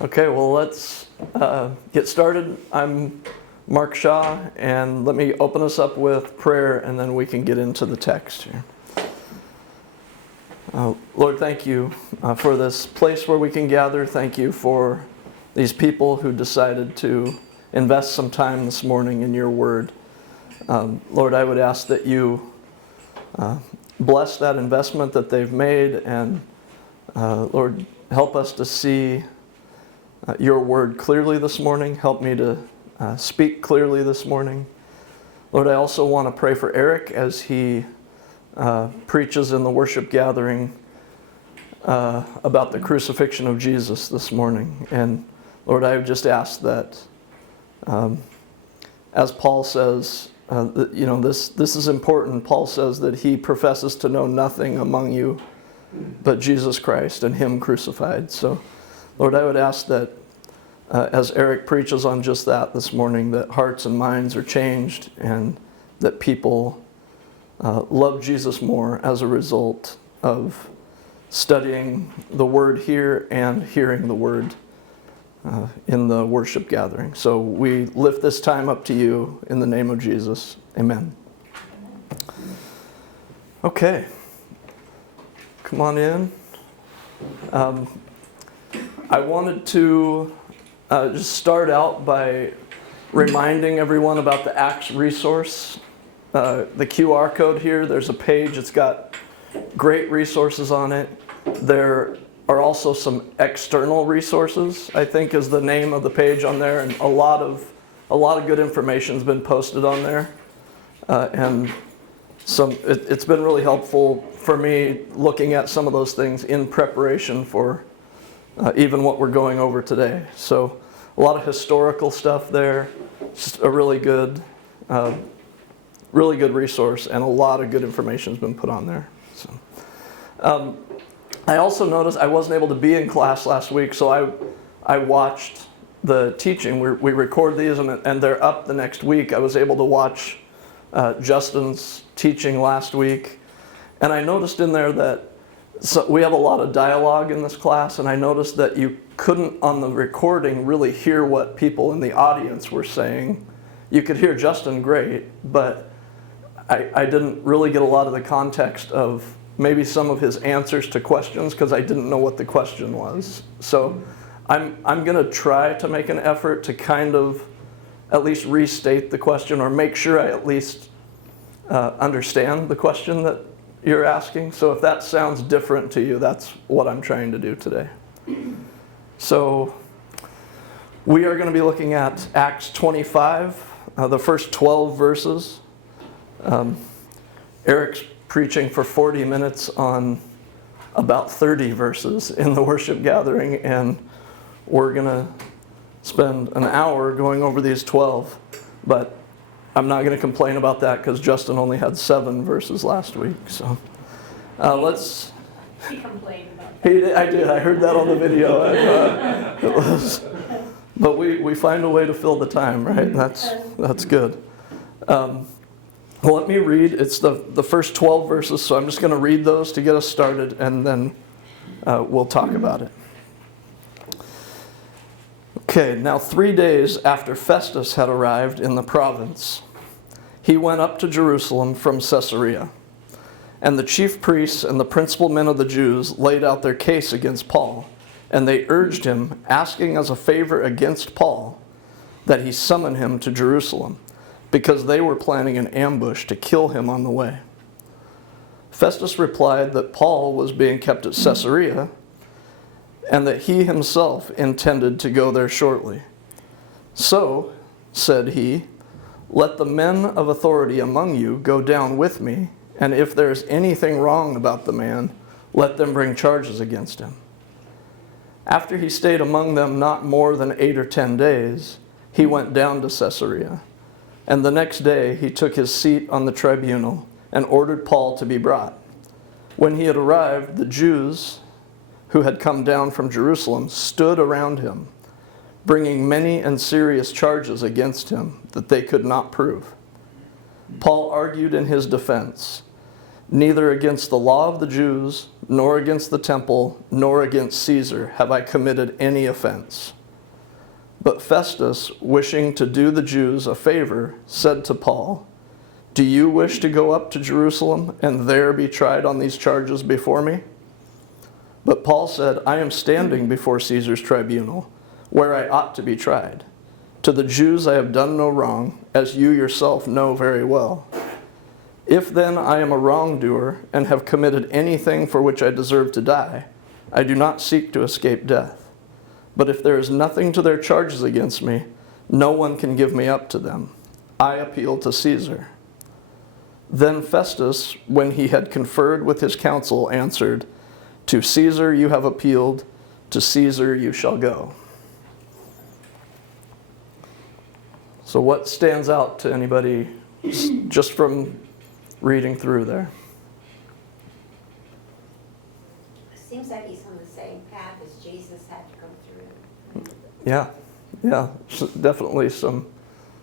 Okay, well, let's get started. I'm Mark Shaw, and let me open us up with prayer, and then we can get into the text here. Lord, thank you for this place where we can gather. Thank you for these people who decided to invest some time this morning in your word. Lord, I would ask that you bless that investment that they've made, and Lord, help us to see your word clearly this morning. Help me to speak clearly this morning. Lord, I also want to pray for Eric as he preaches in the worship gathering about the crucifixion of Jesus this morning. And Lord, I would just ask that, as Paul says, this is important. Paul says that he professes to know nothing among you but Jesus Christ and him crucified. So, Lord, I would ask that as Eric preaches on just that this morning, that hearts and minds are changed and that people love Jesus more as a result of studying the word here and hearing the word in the worship gathering. So we lift this time up to you in the name of Jesus. Amen. Okay. Come on in. I wanted to just start out by reminding everyone about the Acts resource. The QR code here, there's a page, it's got great resources on it. There are also some external resources, I think is the name of the page on there, and a lot of good information has been posted on there. It's been really helpful for me looking at some of those things in preparation for even what we're going over today. So a lot of historical stuff there, just a really good resource, and a lot of good information has been put on there. So, I also noticed I wasn't able to be in class last week, so I watched the teaching. We record these and they're up the next week. I was able to watch Justin's teaching last week, and I noticed in there that we have a lot of dialogue in this class, and I noticed that you couldn't on the recording really hear what people in the audience were saying. You could hear Justin great, but I didn't really get a lot of the context of maybe some of his answers to questions because I didn't know what the question was. So I'm going to try to make an effort to kind of at least restate the question, or make sure I at least understand the question that you're asking. So if that sounds different to you, that's what I'm trying to do today. So we are going to be looking at Acts 25, the first 12 verses. Eric's preaching for 40 minutes on about 30 verses in the worship gathering, and we're going to spend an hour going over these 12. But I'm not going to complain about that because Justin only had 7 verses last week. So let's... He complained about that. I did. I heard that on the video. But we find a way to fill the time, right? That's good. Well, let me read. It's the first 12 verses, so I'm just going to read those to get us started, and then we'll talk about it. Okay, now 3 days after Festus had arrived in the province, he went up to Jerusalem from Caesarea. And the chief priests and the principal men of the Jews laid out their case against Paul, and they urged him, asking as a favor against Paul that he summon him to Jerusalem, because they were planning an ambush to kill him on the way. Festus replied that Paul was being kept at Caesarea, and that he himself intended to go there shortly. So, said he, let the men of authority among you go down with me, and if there is anything wrong about the man, let them bring charges against him. After he stayed among them not more than 8 or 10 days, he went down to Caesarea. And the next day he took his seat on the tribunal and ordered Paul to be brought. When he had arrived, the Jews who had come down from Jerusalem stood around him, bringing many and serious charges against him that they could not prove. Paul argued in his defense, Neither against the law of the Jews, nor against the temple, nor against Caesar have I committed any offense. But Festus, wishing to do the Jews a favor, said to Paul, Do you wish to go up to Jerusalem and there be tried on these charges before me? But Paul said, I am standing before Caesar's tribunal, where I ought to be tried. To the Jews I have done no wrong, as you yourself know very well. If then I am a wrongdoer and have committed anything for which I deserve to die, I do not seek to escape death. But if there is nothing to their charges against me, no one can give me up to them. I appeal to Caesar. Then Festus, when he had conferred with his council, answered, To Caesar you have appealed, to Caesar you shall go. So what stands out to anybody just from reading through there? Seems like he's on the same path as Jesus had to go through. Yeah, definitely some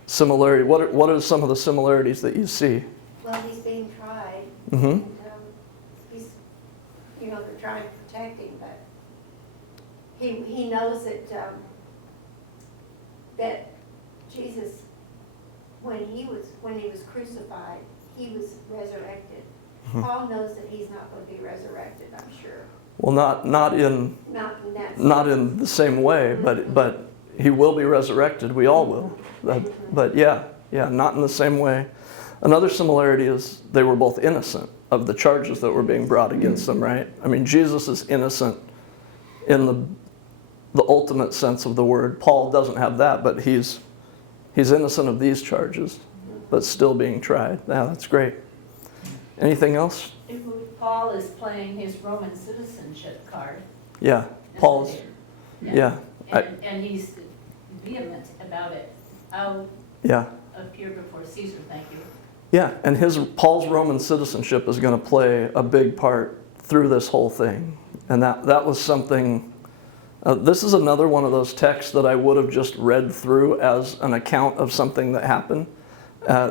similarity. What are some of the similarities that you see? Well, he's being tried, Mm-hmm. and he's, they're trying to protect him, but he knows that Jesus, when he was crucified, he was resurrected. Mm-hmm. Paul knows that he's not going to be resurrected, I'm sure. Well, not in the same way, but he will be resurrected. We all will. But yeah, not in the same way. Another similarity is they were both innocent of the charges that were being brought against them, right? I mean, Jesus is innocent in the ultimate sense of the word. Paul doesn't have that, but he's innocent of these charges, but still being tried. Yeah, that's great. Anything else? Paul is playing his Roman citizenship card. Yeah, Paul's. Yeah. And he's vehement about it. I'll appear before Caesar, thank you. Yeah, and Paul's Roman citizenship is going to play a big part through this whole thing. And that was something, this is another one of those texts that I would have just read through as an account of something that happened. I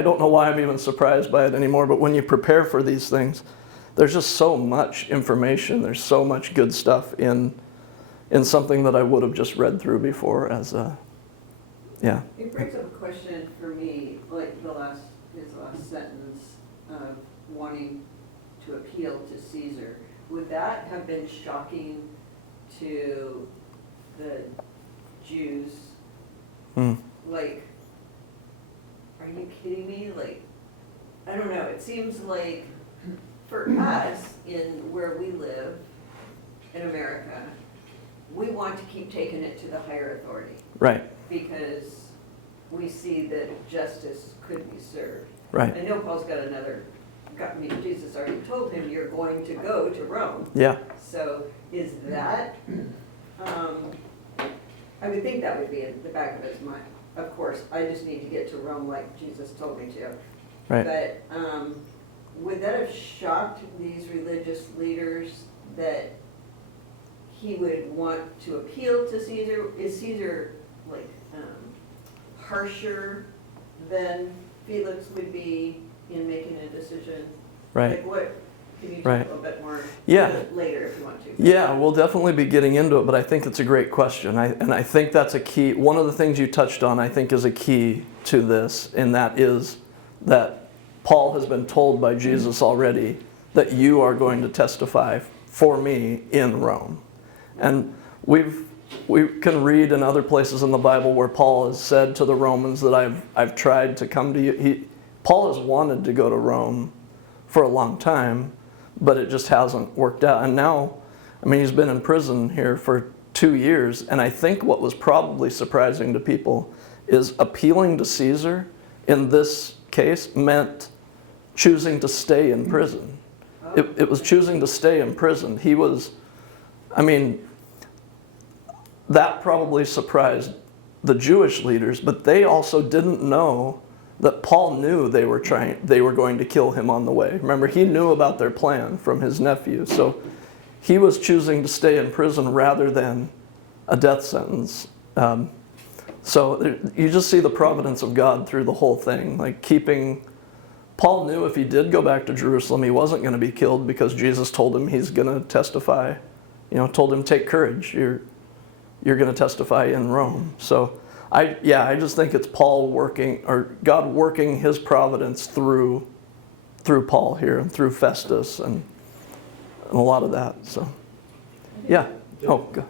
don't know why I'm even surprised by it anymore, but when you prepare for these things, there's just so much information, there's so much good stuff in something that I would have just read through before as a, yeah. It brings up a question for me, like his last sentence of wanting to appeal to Caesar. Would that have been shocking to the Jews? Like, are you kidding me? Like, I don't know, it seems like for us in where we live in America, we want to keep taking it to the higher authority. Right. Because we see that justice could be served. Right. I know Paul's Jesus already told him, you're going to go to Rome. Yeah. So is that, I would think that would be in the back of his mind. Of course, I just need to get to Rome like Jesus told me to. Right. But would that have shocked these religious leaders that he would want to appeal to Caesar? Is Caesar like harsher than Felix would be in making a decision? Right. Like what? Can you talk Right. a little bit more later if you want to? Yeah, we'll definitely be getting into it, but I think it's a great question. I think that's a key. One of the things you touched on, I think, is a key to this, and that is that Paul has been told by Jesus already that you are going to testify for me in Rome. And we can read in other places in the Bible where Paul has said to the Romans that I've tried to come to you. Paul has wanted to go to Rome for a long time, but it just hasn't worked out. And now, I mean, he's been in prison here for 2 years, and I think what was probably surprising to people is appealing to Caesar in this case meant choosing to stay in prison. It was choosing to stay in prison. He was, I mean, that probably surprised the Jewish leaders, but they also didn't know that Paul knew they were going to kill him on the way. Remember, he knew about their plan from his nephew, so he was choosing to stay in prison rather than a death sentence. So you just see the providence of God through the whole thing, like keeping Paul knew if he did go back to Jerusalem, he wasn't going to be killed because Jesus told him he's going to testify. Told him, take courage. You're going to testify in Rome. So I just think it's Paul working, or God working his providence through Paul here and through Festus and a lot of that. So, yeah. Oh, go.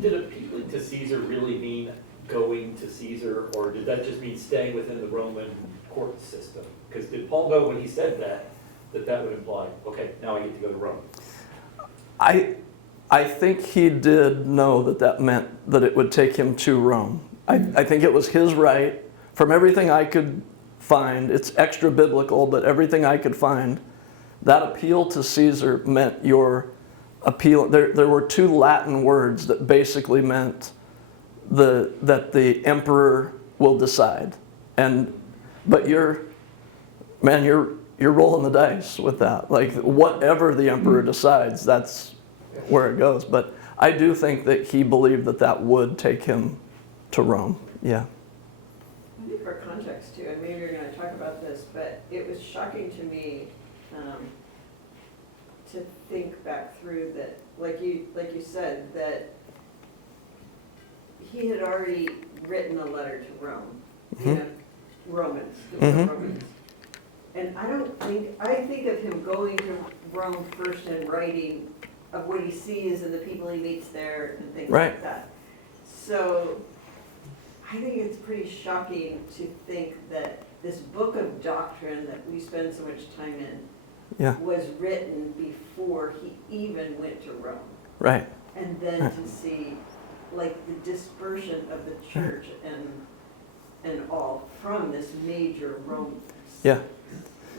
Did appealing to Caesar really mean going to Caesar, or did that just mean staying within the Roman court system? Because did Paul know when he said that would imply, okay, now I get to go to Rome? I think he did know that meant that it would take him to Rome. I think it was his right. From everything I could find, it's extra biblical, but everything I could find, that appeal to Caesar meant your appeal. There were 2 Latin words that basically meant that the emperor will decide. But you're rolling the dice with that. Like, whatever the emperor decides, that's where it goes. But I do think that he believed that would take him to Rome. Yeah. I think for context too, and maybe you're going to talk about this, but it was shocking to me to think back through that, like you said, that he had already written a letter to Rome, Romans, Romans. And I think of him going to Rome first and writing of what he sees and the people he meets there and things like that. So I think it's pretty shocking to think that this book of doctrine that we spend so much time in was written before he even went to Rome. Right. And then to see like the dispersion of the church and all from this major Rome. Yeah.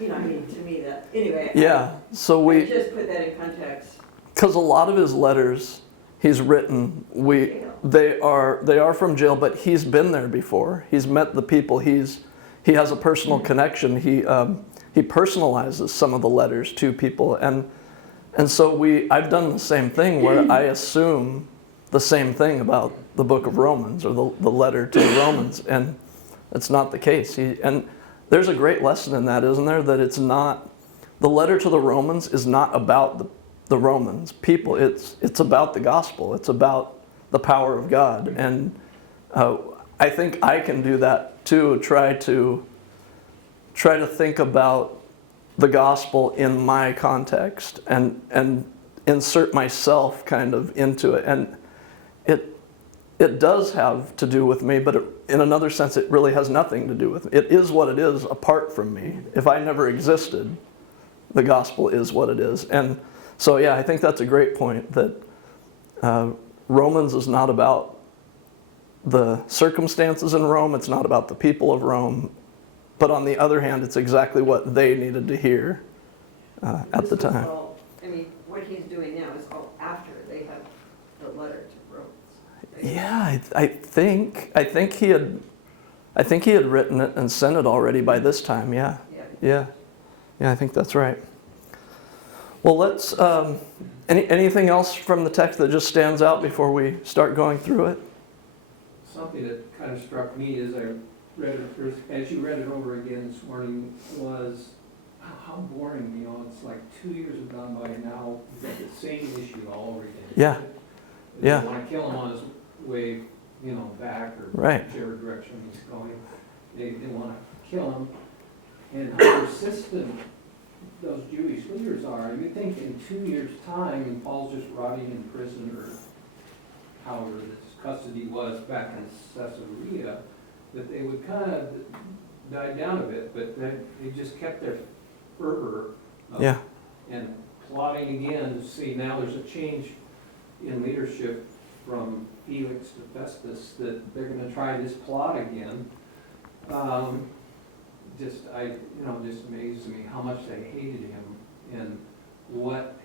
I mean, to me that, anyway. Yeah, so I just put that in context. Because a lot of his letters he's written, they are from jail, but he's been there before. He's met the people. He has a personal connection. He personalizes some of the letters to people, and so I've done the same thing where I assume the same thing about the book of Romans or the letter to the Romans, and it's not the case. And there's a great lesson in that, isn't there? That it's not, the letter to the Romans is not about the Romans people. It's about the gospel. It's about the power of God. And I think I can do that too. Try to think about the gospel in my context and insert myself kind of into it. And it does have to do with me, but in another sense, it really has nothing to do with me. It is what it is apart from me. If I never existed, the gospel is what it is. And so, yeah, I think that's a great point, that Romans is not about the circumstances in Rome. It's not about the people of Rome. But on the other hand, it's exactly what they needed to hear at the time. What he's doing now is all after they have the letter to Romans. Yeah, I think he had written it and sent it already by this time. Yeah, I think that's right. Well, let's. Anything else from the text that just stands out before we start going through it? Something that kind of struck me as I read it first, as you read it over again this morning, was how boring. It's like 2 years have gone by now. We've got the same issue all over again. Yeah. They want to kill him on his way, back or whichever direction he's going. They want to kill him, and how persistent those Jewish leaders are. You think in 2 years' time, and Paul's just rotting in prison or however this custody was back in Caesarea, that they would kind of die down a bit, but they just kept their fervor up and plotting again to see now there's a change in leadership from Felix to Festus, that they're going to try this plot again. Just amazes me how much they hated him and what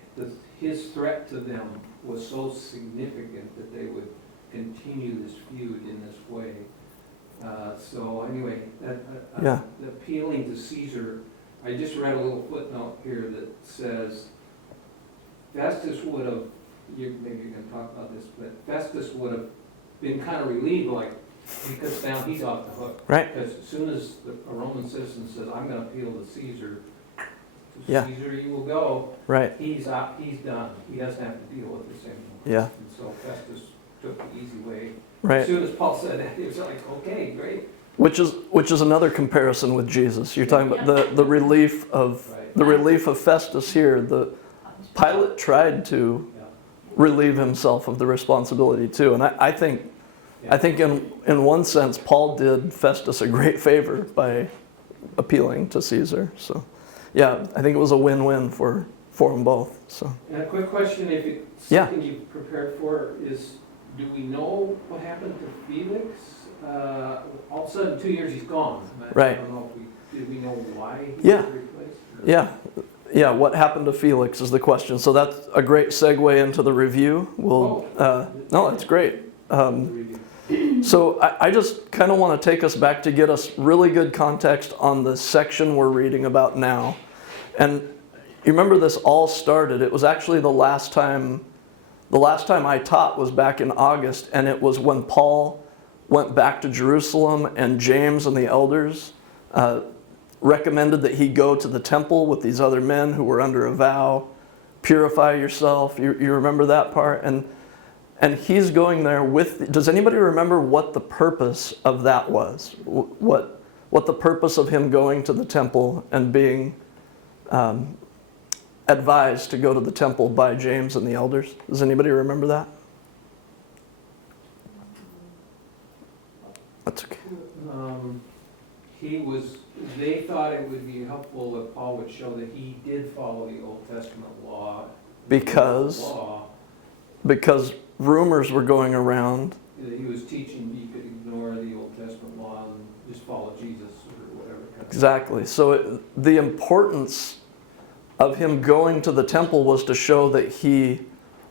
his threat to them was so significant that they would continue this feud in this way. So anyway, appealing to Caesar, I just read a little footnote here that says Festus would have, maybe you can talk about this, but Festus would have been kind of relieved, like, because now he's off the hook. Right. Because as soon as a Roman citizen says, I'm gonna appeal to Caesar, to Yeah. Caesar you will go, Right. he's out, he's done. He doesn't have to deal with this anymore. Yeah. And so Festus took the easy way. Right. As soon as Paul said that, it was like, okay, great. Which is another comparison with Jesus. You're talking about the relief of Festus here. The Pilate tried to Yeah. relieve himself of the responsibility too, and I think in one sense Paul did Festus a great favor by appealing to Caesar. So, yeah, I think it was a win-win for them both. So, And a quick question, if it's Yeah. something you've prepared for, is, do we know what happened to Felix? All of a sudden, 2 years he's gone. Right. I don't know if did we know why he Yeah. was replaced? yeah, what happened to Felix is the question. So that's a great segue into the review. No, that's great. So I just kind of want to take us back to get us really good context on the section we're reading about now. And you remember this all started, it was actually the last time I taught was back in August, and it was when Paul went back to Jerusalem and James and the elders recommended that he go to the temple with these other men who were under a vow, purify yourself. You remember that part? And he's going there with, does anybody remember what the purpose of that was? What the purpose of him going to the temple and being advised to go to the temple by James and the elders? Does anybody remember that? That's okay. They thought it would be helpful if Paul would show that he did follow the Old Testament law. Because rumors were going around. He was teaching you could ignore the Old Testament law and just follow Jesus or whatever. Exactly. So the importance of him going to the temple was to show that he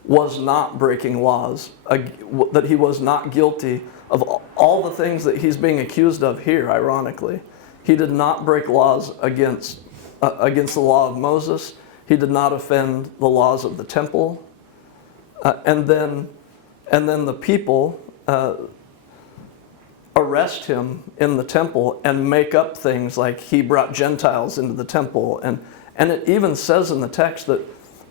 was not breaking laws, that he was not guilty of all the things that he's being accused of here, ironically. He did not break laws against the law of Moses. He did not offend the laws of the temple. And then the people arrest him in the temple and make up things like he brought Gentiles into the temple. And it even says in the text that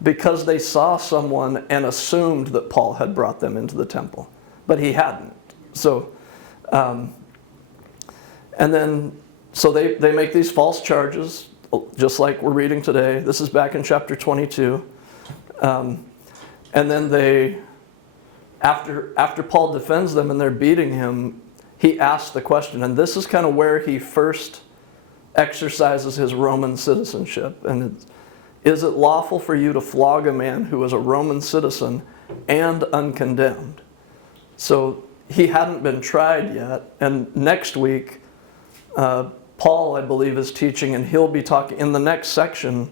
because they saw someone and assumed that Paul had brought them into the temple, but he hadn't. So, so they make these false charges, just like we're reading today. This is back in chapter 22. And then after Paul defends them and they're beating him, he asks the question, and this is kind of where he first exercises his Roman citizenship. And is it lawful for you to flog a man who is a Roman citizen and uncondemned? So he hadn't been tried yet, and next week, Paul, I believe, is teaching, and he'll be talking in the next section.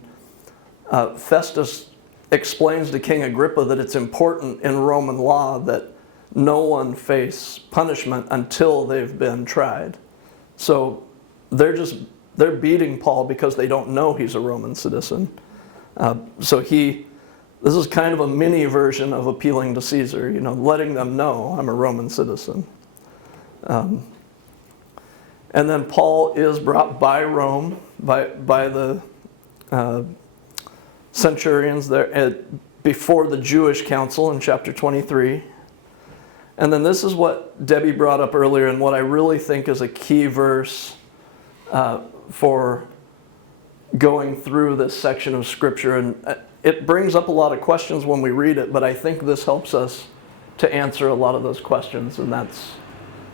Festus explains to King Agrippa that it's important in Roman law that no one face punishment until they've been tried. So they're beating Paul because they don't know he's a Roman citizen. This is kind of a mini version of appealing to Caesar, letting them know I'm a Roman citizen. And then Paul is brought by Rome, by the centurions there before the Jewish council in chapter 23. And then this is what Debbie brought up earlier, and what I really think is a key verse for going through this section of Scripture. And it brings up a lot of questions when we read it, but I think this helps us to answer a lot of those questions. And that's,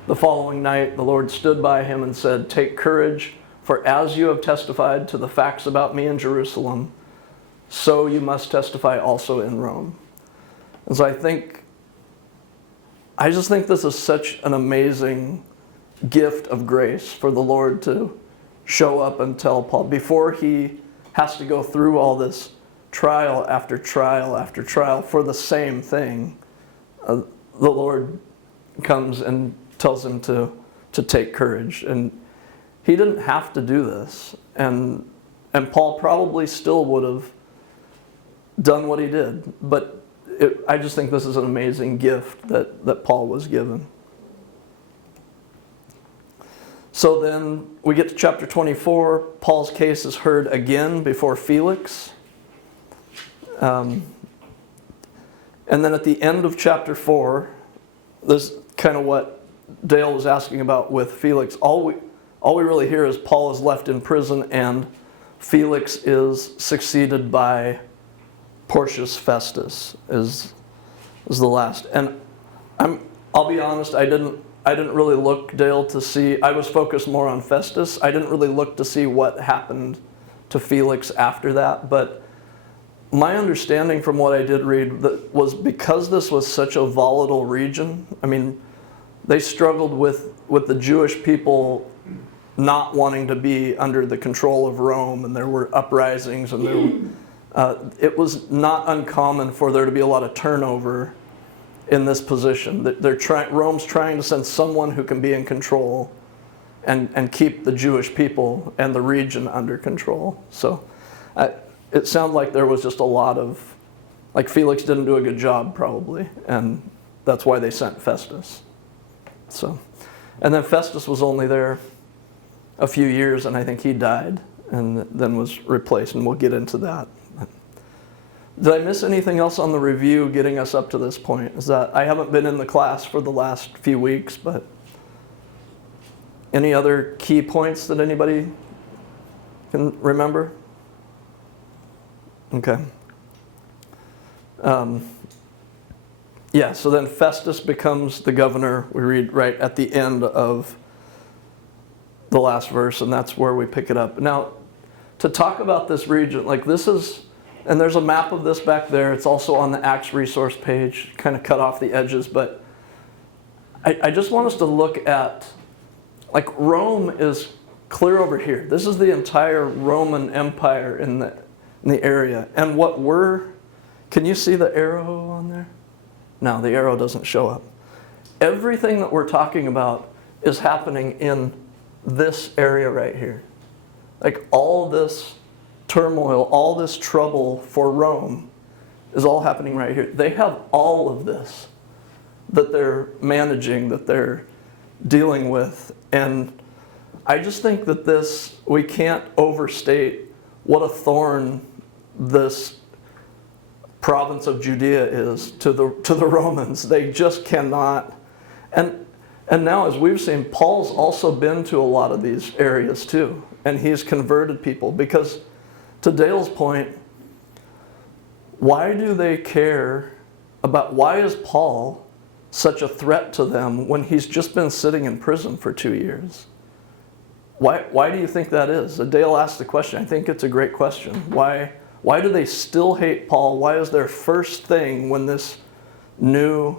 the following night, the Lord stood by him and said, "Take courage, for as you have testified to the facts about me in Jerusalem, so you must testify also in Rome." And so I just think this is such an amazing gift of grace for the Lord to show up and tell Paul, before he has to go through all this trial after trial after trial for the same thing, the Lord comes and tells him to take courage. And he didn't have to do this. And Paul probably still would have done what he did. But I just think this is an amazing gift that Paul was given. So then we get to chapter 24. Paul's case is heard again before Felix. And then at the end of chapter 4, this is kind of what Dale was asking about with Felix. All we really hear is Paul is left in prison and Felix is succeeded by Porcius Festus is the last. And I'll be honest, I didn't really look, Dale, to see. I was focused more on Festus. I didn't really look to see what happened to Felix after that. But my understanding from what I did read was because this was such a volatile region, I mean, they struggled with the Jewish people not wanting to be under the control of Rome, and there were uprisings, and it was not uncommon for there to be a lot of turnover in this position. Rome's trying to send someone who can be in control and keep the Jewish people and the region under control. So it sounded like there was just a lot of, like Felix didn't do a good job probably, and that's why they sent Festus. So, and then Festus was only there a few years, and I think he died and then was replaced, and we'll get into that. Did I miss anything else on the review getting us up to this point? Is that I haven't been in the class for the last few weeks, but any other key points that anybody can remember? Okay. Yeah, so then Festus becomes the governor. We read right at the end of the last verse, and that's where we pick it up. Now, to talk about this region, like this is, and there's a map of this back there. It's also on the Acts resource page, kind of cut off the edges, but I just want us to look at, like Rome is clear over here. This is the entire Roman Empire in the area. And what can you see the arrow on there? No, the arrow doesn't show up. Everything that we're talking about is happening in this area right here. Like all this turmoil, all this trouble for Rome is all happening right here. They have all of this that they're managing, that they're dealing with. And I just think that we can't overstate what a thorn this province of Judea is to the Romans. They just cannot. And now, as we've seen, Paul's also been to a lot of these areas too, and he's converted people. Because to Dale's point, why do they care about, why is Paul such a threat to them when he's just been sitting in prison for 2 years? Why do you think that is? Dale asked the question. I think it's a great question. Why do they still hate Paul? Why is their first thing when this new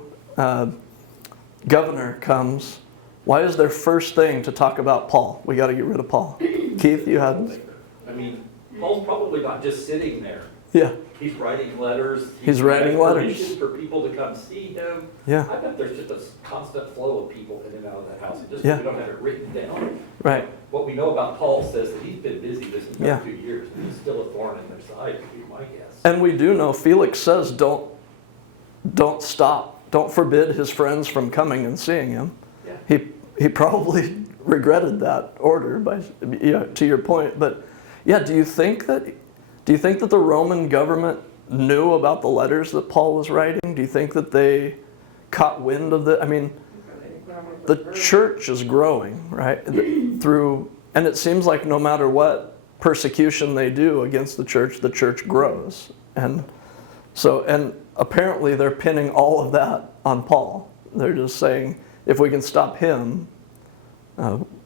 governor comes, why is their first thing to talk about Paul? We got to get rid of Paul. Keith, you had? I mean, Paul's probably not just sitting there. Yeah. He's writing letters. He's writing letters. Permission for people to come see him. Yeah. I bet there's just a constant flow of people in and out of that house. It just, Yeah. we don't have it written down. Right. What we know about Paul says that he's been busy this entire Yeah. 2 years. And he's still a thorn in their side, would be my guess. And we do know Felix says don't stop. Don't forbid his friends from coming and seeing him. Yeah. He probably regretted that order, to your point. But yeah, do you think that the Roman government knew about the letters that Paul was writing? Do you think that they caught wind of it? I mean, the church is growing, right? And it seems like no matter what persecution they do against the church grows. And apparently they're pinning all of that on Paul. They're just saying, if we can stop him,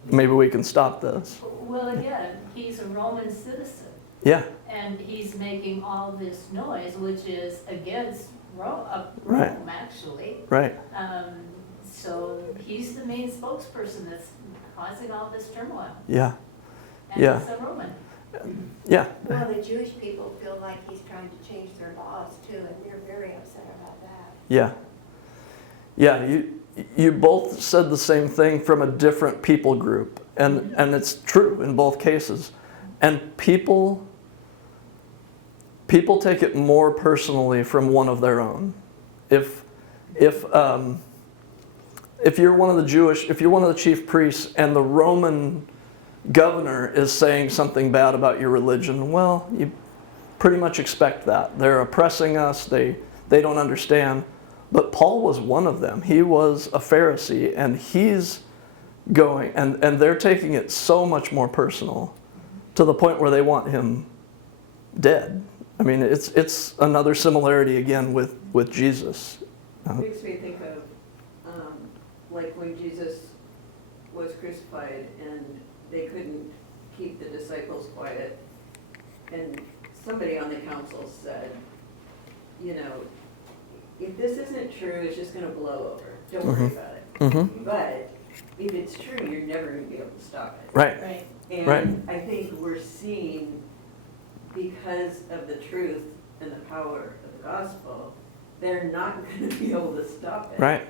maybe we can stop this. Well, again, he's a Roman citizen, Yeah, and he's making all this noise, which is against Rome, Right. actually. right. So he's the main spokesperson that's causing all this turmoil. Yeah, And Yeah. he's a Roman. yeah. Well, the Jewish people feel like he's trying to change their laws too, and they're very upset about that. Yeah. Yeah, you both said the same thing from a different people group. And it's true in both cases. And people take it more personally from one of their own. If if you're one of the chief priests and the Roman governor is saying something bad about your religion, well, you pretty much expect that. They're oppressing us, they don't understand. But Paul was one of them. He was a Pharisee, and he's going, and they're taking it so much more personal, to the point where they want him dead. I mean, it's another similarity again with Jesus. It makes me think of, like when Jesus was crucified and they couldn't keep the disciples quiet, and somebody on the council said, you know, if this isn't true, it's just gonna blow over. Don't worry about it. Mm-hmm. But if it's true, you're never gonna be able to stop it. Right. Right. And Right. I think we're seeing, because of the truth and the power of the gospel, they're not gonna be able to stop it. Right.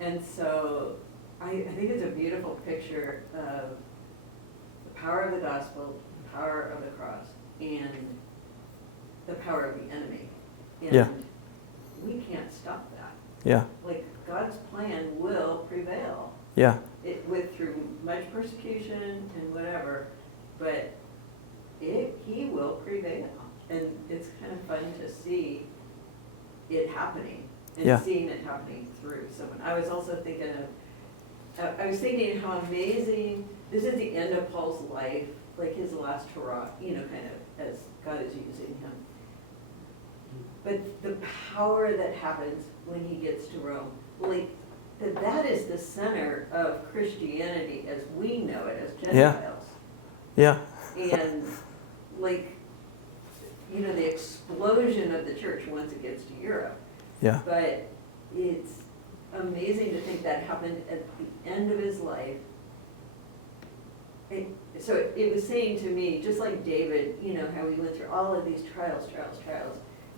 And so I think it's a beautiful picture of the power of the gospel, the power of the cross, and the power of the enemy. Yeah. And we can't stop that. Yeah. Like, God's plan will prevail. Yeah. Through much persecution and whatever, but he will prevail. And it's kind of fun to see it happening, and Yeah. seeing it happening through someone. I was also thinking of, how amazing, this is the end of Paul's life, like his last hurrah, kind of, as God is using him. But the power that happens when he gets to Rome, like, that is the center of Christianity as we know it, as Gentiles. Yeah. And, like, the explosion of the church once it gets to Europe. Yeah. But it's amazing to think that happened at the end of his life. So it was saying to me, just like David, how he went through all of these trials,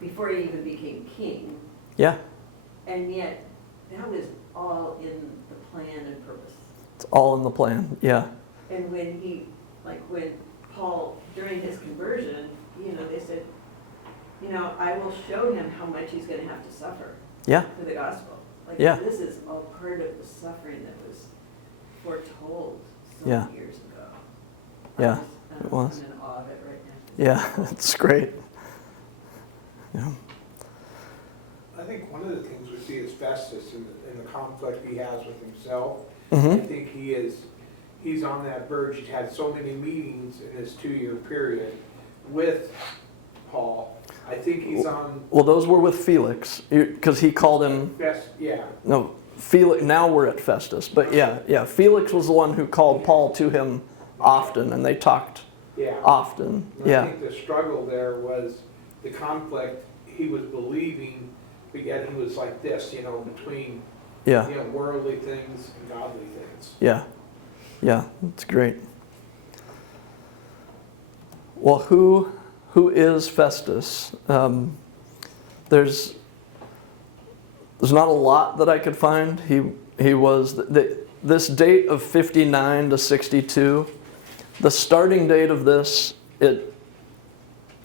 before he even became king. Yeah. And yet, that was all in the plan and purpose. It's all in the plan. Yeah. And when Paul, during his conversion, they said, I will show him how much he's going to have to suffer Yeah. for the gospel. Like, Yeah. this is all part of the suffering that was foretold so Yeah. many years ago. Yeah, it was. I'm in awe of it right now. Yeah. It's great. Yeah. I think one of the things we see is Festus in the conflict he has with himself. Mm-hmm. I think he's on that verge. He's had so many meetings in this 2-year period with Paul. I think he's on. Well, those were with Felix, because he called him. Yeah. No, Felix. Now we're at Festus, but yeah. Felix was the one who called Paul to him often, and they talked often. And Yeah. I think the struggle there was the conflict. He was believing, but yet he was like this, between Yeah. worldly things and godly things. Yeah. Yeah. It's great. Well, who is Festus? There's not a lot that I could find. He was this date of 59 to 62. The starting date of this, it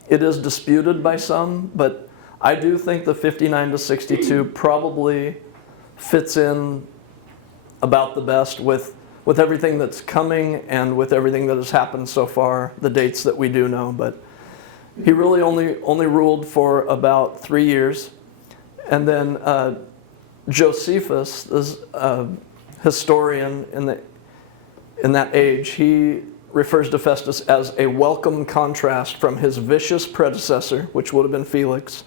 is disputed by some, but I do think the 59 to 62 probably fits in about the best with everything that's coming and with everything that has happened so far, the dates that we do know. But he really only ruled for about 3 years. And then Josephus, this historian in that age, he refers to Festus as a welcome contrast from his vicious predecessor, which would have been Felix,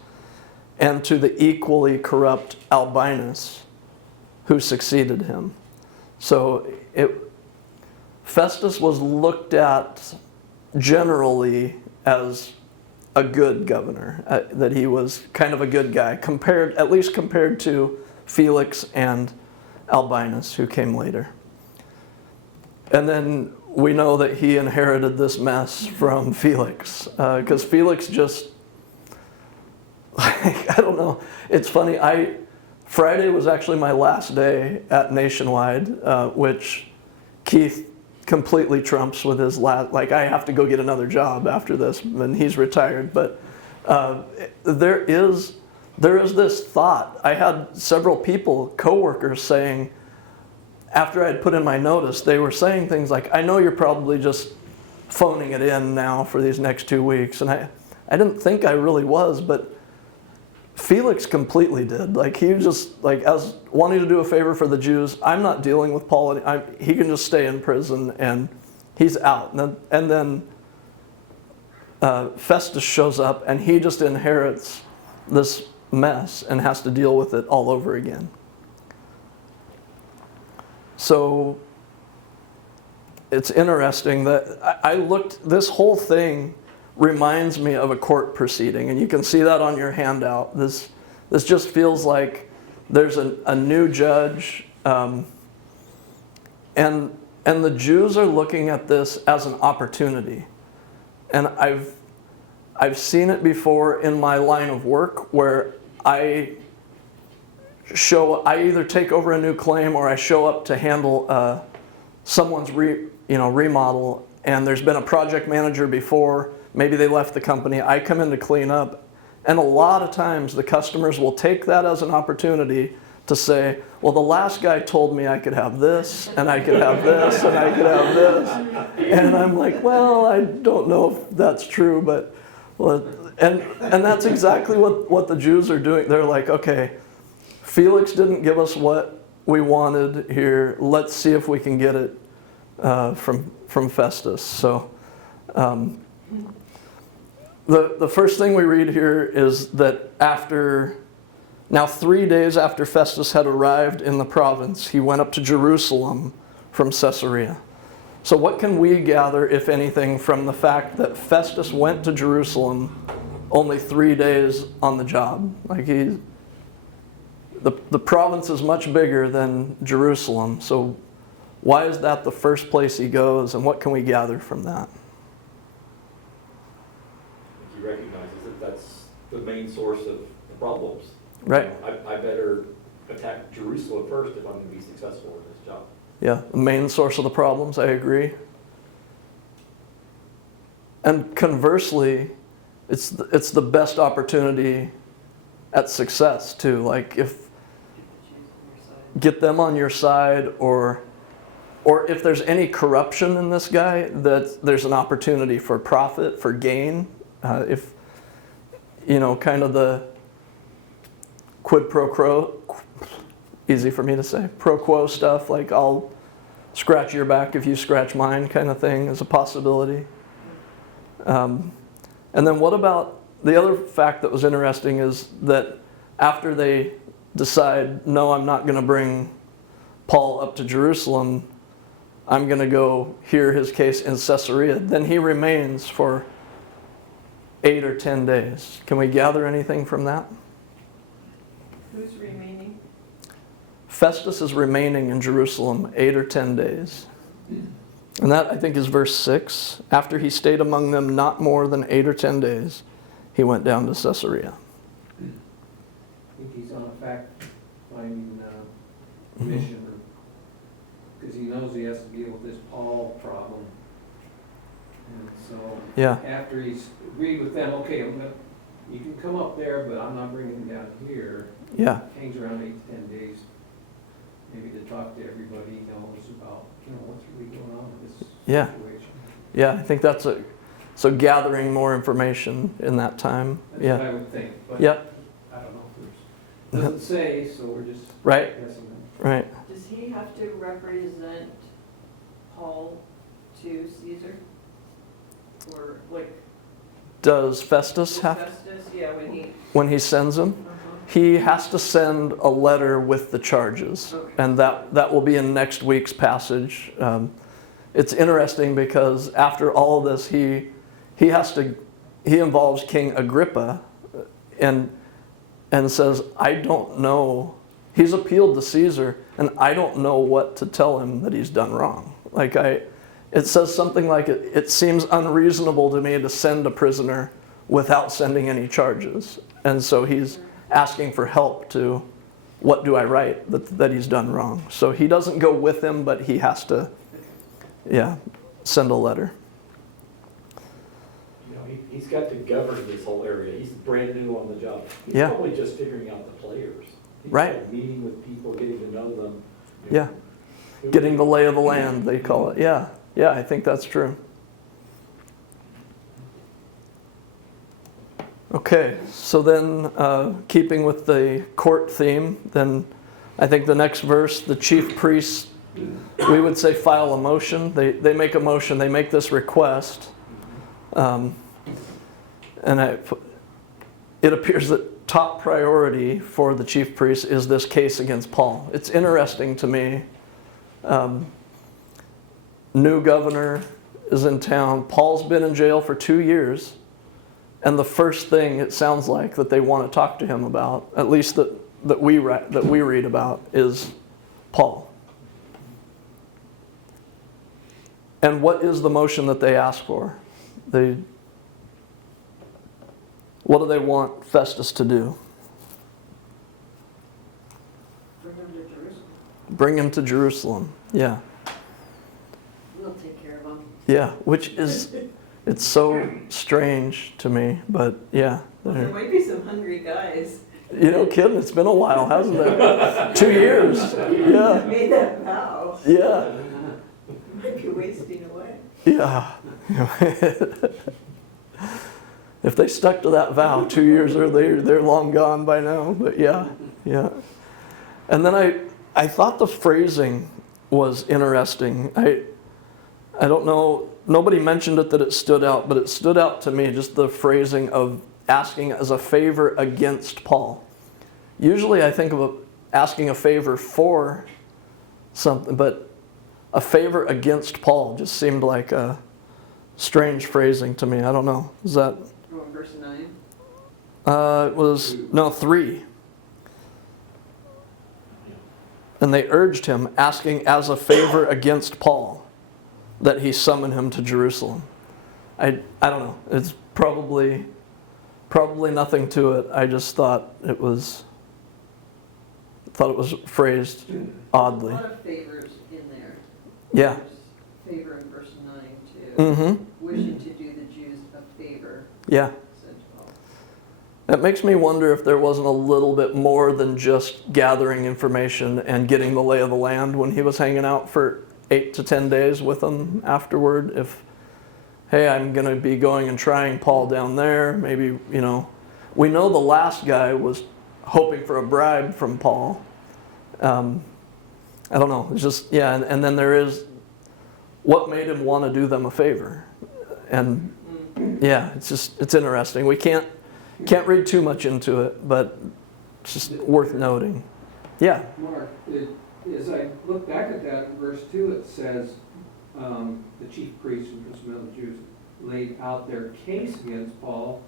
and to the equally corrupt Albinus, who succeeded him. So Festus was looked at generally as a good governor, that he was kind of a good guy, at least compared to Felix and Albinus, who came later. And then we know that he inherited this mess from Felix, because Felix just, I don't know. It's funny. Friday was actually my last day at Nationwide, which Keith completely trumps with his last. Like, I have to go get another job after this, and he's retired. But there is this thought. I had several people, coworkers, saying, after I'd put in my notice, they were saying things like, I know you're probably just phoning it in now for these next 2 weeks. And I didn't think I really was, but Felix completely did. Like, he was just, like, as wanting to do a favor for the Jews, I'm not dealing with Paul. He can just stay in prison, and he's out. And then Festus shows up, and he just inherits this mess and has to deal with it all over again. So it's interesting that I looked, this whole thing reminds me of a court proceeding, and you can see that on your handout. This just feels like there's a new judge, and the Jews are looking at this as an opportunity. And I've seen it before in my line of work where I either take over a new claim or I show up to handle someone's remodel, and there's been a project manager before, maybe they left the company, I come in to clean up, and a lot of times the customers will take that as an opportunity to say, well, the last guy told me I could have this, and I could have this, and I could have this. And I'm like, well, I don't know if that's true, but, well, and that's exactly what the Jews are doing. They're like, okay, Felix didn't give us what we wanted here. Let's see if we can get it from Festus. So the first thing we read here is that now 3 days after Festus had arrived in the province, he went up to Jerusalem from Caesarea. So what can we gather, if anything, from the fact that Festus went to Jerusalem only 3 days on the job? Like, the province is much bigger than Jerusalem, so why is that the first place he goes, and what can we gather from that? He recognizes that that's the main source of the problems. Right. I better attack Jerusalem first if I'm going to be successful in this job. Yeah, the main source of the problems, I agree. And conversely, it's the best opportunity at success too. Like, if get them on your side, or if there's any corruption in this guy, that there's an opportunity for profit, for gain. If, kind of the quid pro quo, easy for me to say, pro quo stuff, like I'll scratch your back if you scratch mine kind of thing is a possibility. And then what about, the other fact that was interesting is that after they decide, no, I'm not going to bring Paul up to Jerusalem, I'm going to go hear his case in Caesarea, then he remains for 8 or 10 days. Can we gather anything from that? Who's remaining? Festus is remaining in Jerusalem 8 or 10 days. And that, I think, is verse 6. After he stayed among them not more than 8 or 10 days, he went down to Caesarea. I think he's on a fact-finding mission, because he knows he has to deal with this Paul problem. And so, Yeah. after he's agreed with them, okay, you can come up there, but I'm not bringing him down here. Yeah. Hangs around 8 to 10 days, maybe to talk to everybody he knows about, what's really going on in this situation. Yeah, I think so gathering more information in that time. That's Yeah. what I would think, but Yeah. I don't know if there's, doesn't say, so we're just Right. guessing. Right. Does he have to represent Paul to Caesar? Or like Does Festus have, Festus? Yeah, when he sends him? He has to send a letter with the charges, Okay. and that will be in next week's passage. It's interesting because after all of this, he involves King Agrippa, and says, I don't know. He's appealed to Caesar, and I don't know what to tell him that he's done wrong. Like it says something like, it seems unreasonable to me to send a prisoner without sending any charges, and so he's asking for help to, what do I write that he's done wrong. So he doesn't go with him, but he has to, send a letter. He's got to govern this whole area. He's brand new on the job. He's Yeah. probably just figuring out the players. He's Right. like meeting with people, getting to know them. Yeah. getting the lay of the land, they call it. Yeah, yeah, I think that's true. Okay, so then keeping with the court theme, then I think the next verse, the chief priests, we would say file a motion. They make a motion, they make this request. And it appears that top priority for the chief priest is this case against Paul. It's interesting to me. New governor is in town. Paul's been in jail for 2 years. And the first thing it sounds like that they want to talk to him about, at least that we read about, is Paul. And what is the motion that they ask for? What do they want Festus to do? Bring him to Jerusalem. Bring him to Jerusalem. Yeah. We'll take care of him. Yeah, which is, it's so strange to me, but yeah. There might be some hungry guys. You know, kidding, it's been a while, hasn't it? 2 years. Yeah. Made that vow. Yeah. Might be wasting away. Yeah. If they stuck to that vow, 2 years earlier, they're long gone by now. But yeah, yeah. And then I thought the phrasing was interesting. I don't know, nobody mentioned it that it stood out, but it stood out to me, just the phrasing of asking as a favor against Paul. Usually I think of asking a favor for something, but a favor against Paul just seemed like a strange phrasing to me. I don't know. Is that? Oh, verse 9? It was, no, 3. And they urged him, asking as a favor against Paul, that he summon him to Jerusalem. I don't know. It's probably nothing to it. I just thought it was phrased oddly. There's a lot of favors in there. Yeah. There's favor in verse 9 too. Mm-hmm. Wishing to do the Jews a favor. Yeah. Said Paul. That makes me wonder if there wasn't a little bit more than just gathering information and getting the lay of the land when he was hanging out for 8 to 10 days with them afterward. If, hey, I'm going to be going and trying Paul down there, maybe, you know. We know the last guy was hoping for a bribe from Paul. I don't know. It's just, yeah, and then there is what made him want to do them a favor. And yeah, it's interesting. We can't read too much into it, but it's just worth noting. Yeah. Mark, as I look back at that, in verse 2, it says, the chief priests and principal of the Jews laid out their case against Paul,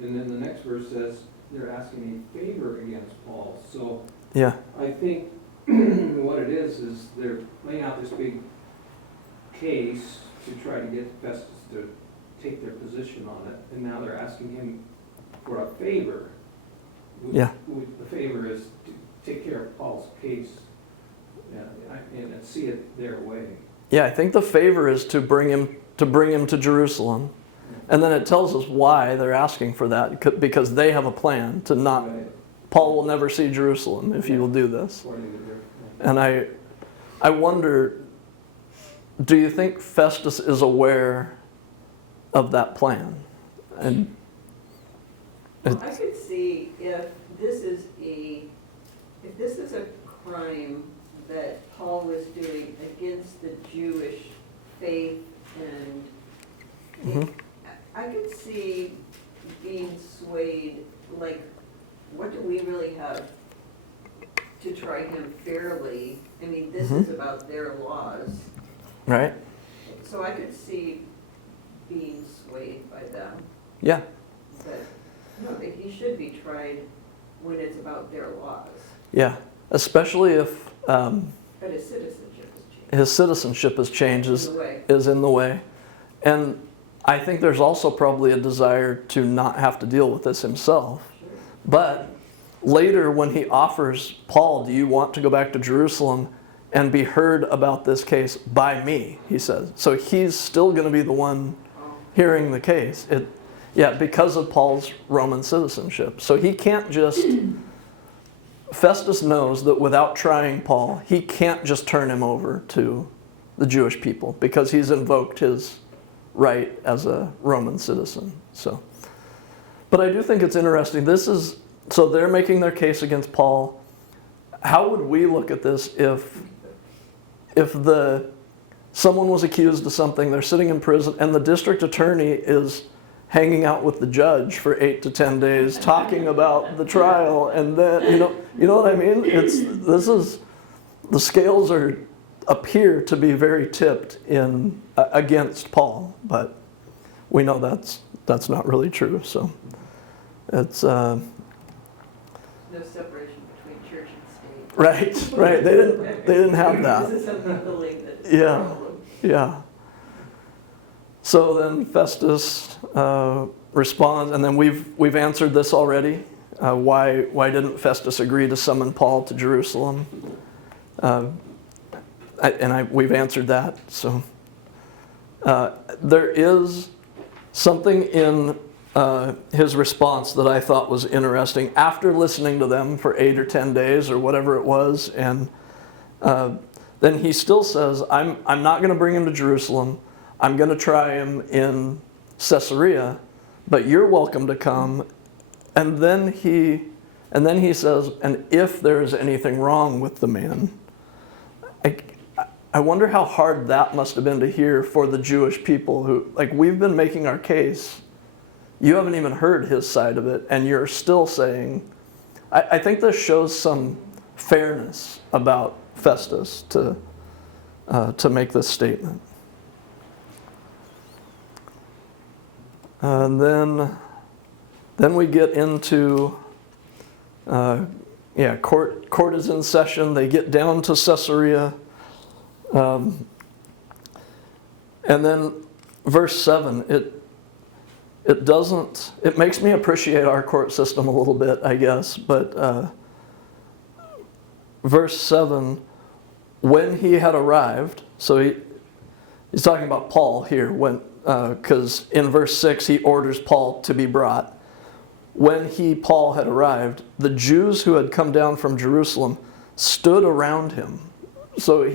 and then the next verse says they're asking a favor against Paul. So Yeah. I think what it is they're laying out this big case to try to get Festus to take their position on it, and now they're asking him for a favor. Yeah. The favor is to take care of Paul's case and see it their way. Yeah, I think the favor is to bring him to Jerusalem. And then it tells us why they're asking for that, because they have a plan to not, Right. Paul will never see Jerusalem if you will do this. And I wonder, do you think Festus is aware of that plan? And Well, I could see if this is a crime that Paul was doing against the Jewish faith, and I could see being swayed, like, what do we really have to try him fairly? I mean, this is about their laws. right? So I could see being swayed by them. Yeah. But, no, that he should be tried when it's about their laws. Yeah. Especially if But his citizenship has changed. his citizenship has changed, In the way. is in the way. And I think there's also probably a desire to not have to deal with this himself. Sure. But later when he offers Paul, do you want to go back to Jerusalem and be heard about this case by me, he says. So he's still going to be the one hearing the case. Because of Paul's Roman citizenship. So he can't just Festus knows that without trying Paul, he can't just turn him over to the Jewish people because he's invoked his right as a Roman citizen. So, but I do think it's interesting. So they're making their case against Paul. How would we look at this if someone was accused of something, they're sitting in prison, and the district attorney is hanging out with the judge for 8 to 10 days talking about the trial, and then you know what I mean? The scales appear to be very tipped in against Paul, but we know that's not really true. So it's No separation between church and state. right. They didn't have that. This is something believe that. Yeah. So then Festus responds, and then we've answered this already. Why didn't Festus agree to summon Paul to Jerusalem? We've answered that. So there is something in his response that I thought was interesting. After listening to them for 8 or 10 days or whatever it was, and then he still says, I'm not going to bring him to Jerusalem. I'm going to try him in Caesarea, but you're welcome to come. And then he says, and if there is anything wrong with the man, I wonder how hard that must have been to hear for the Jewish people who, we've been making our case. You haven't even heard his side of it, and you're still saying, I think this shows some fairness about Festus to make this statement. And then we get into, court is in session. They get down to Caesarea. And then verse 7, it makes me appreciate our court system a little bit, I guess. But verse 7, when he had arrived, so he's talking about Paul here, because in verse 6 he orders Paul to be brought. When Paul had arrived, the Jews who had come down from Jerusalem stood around him. So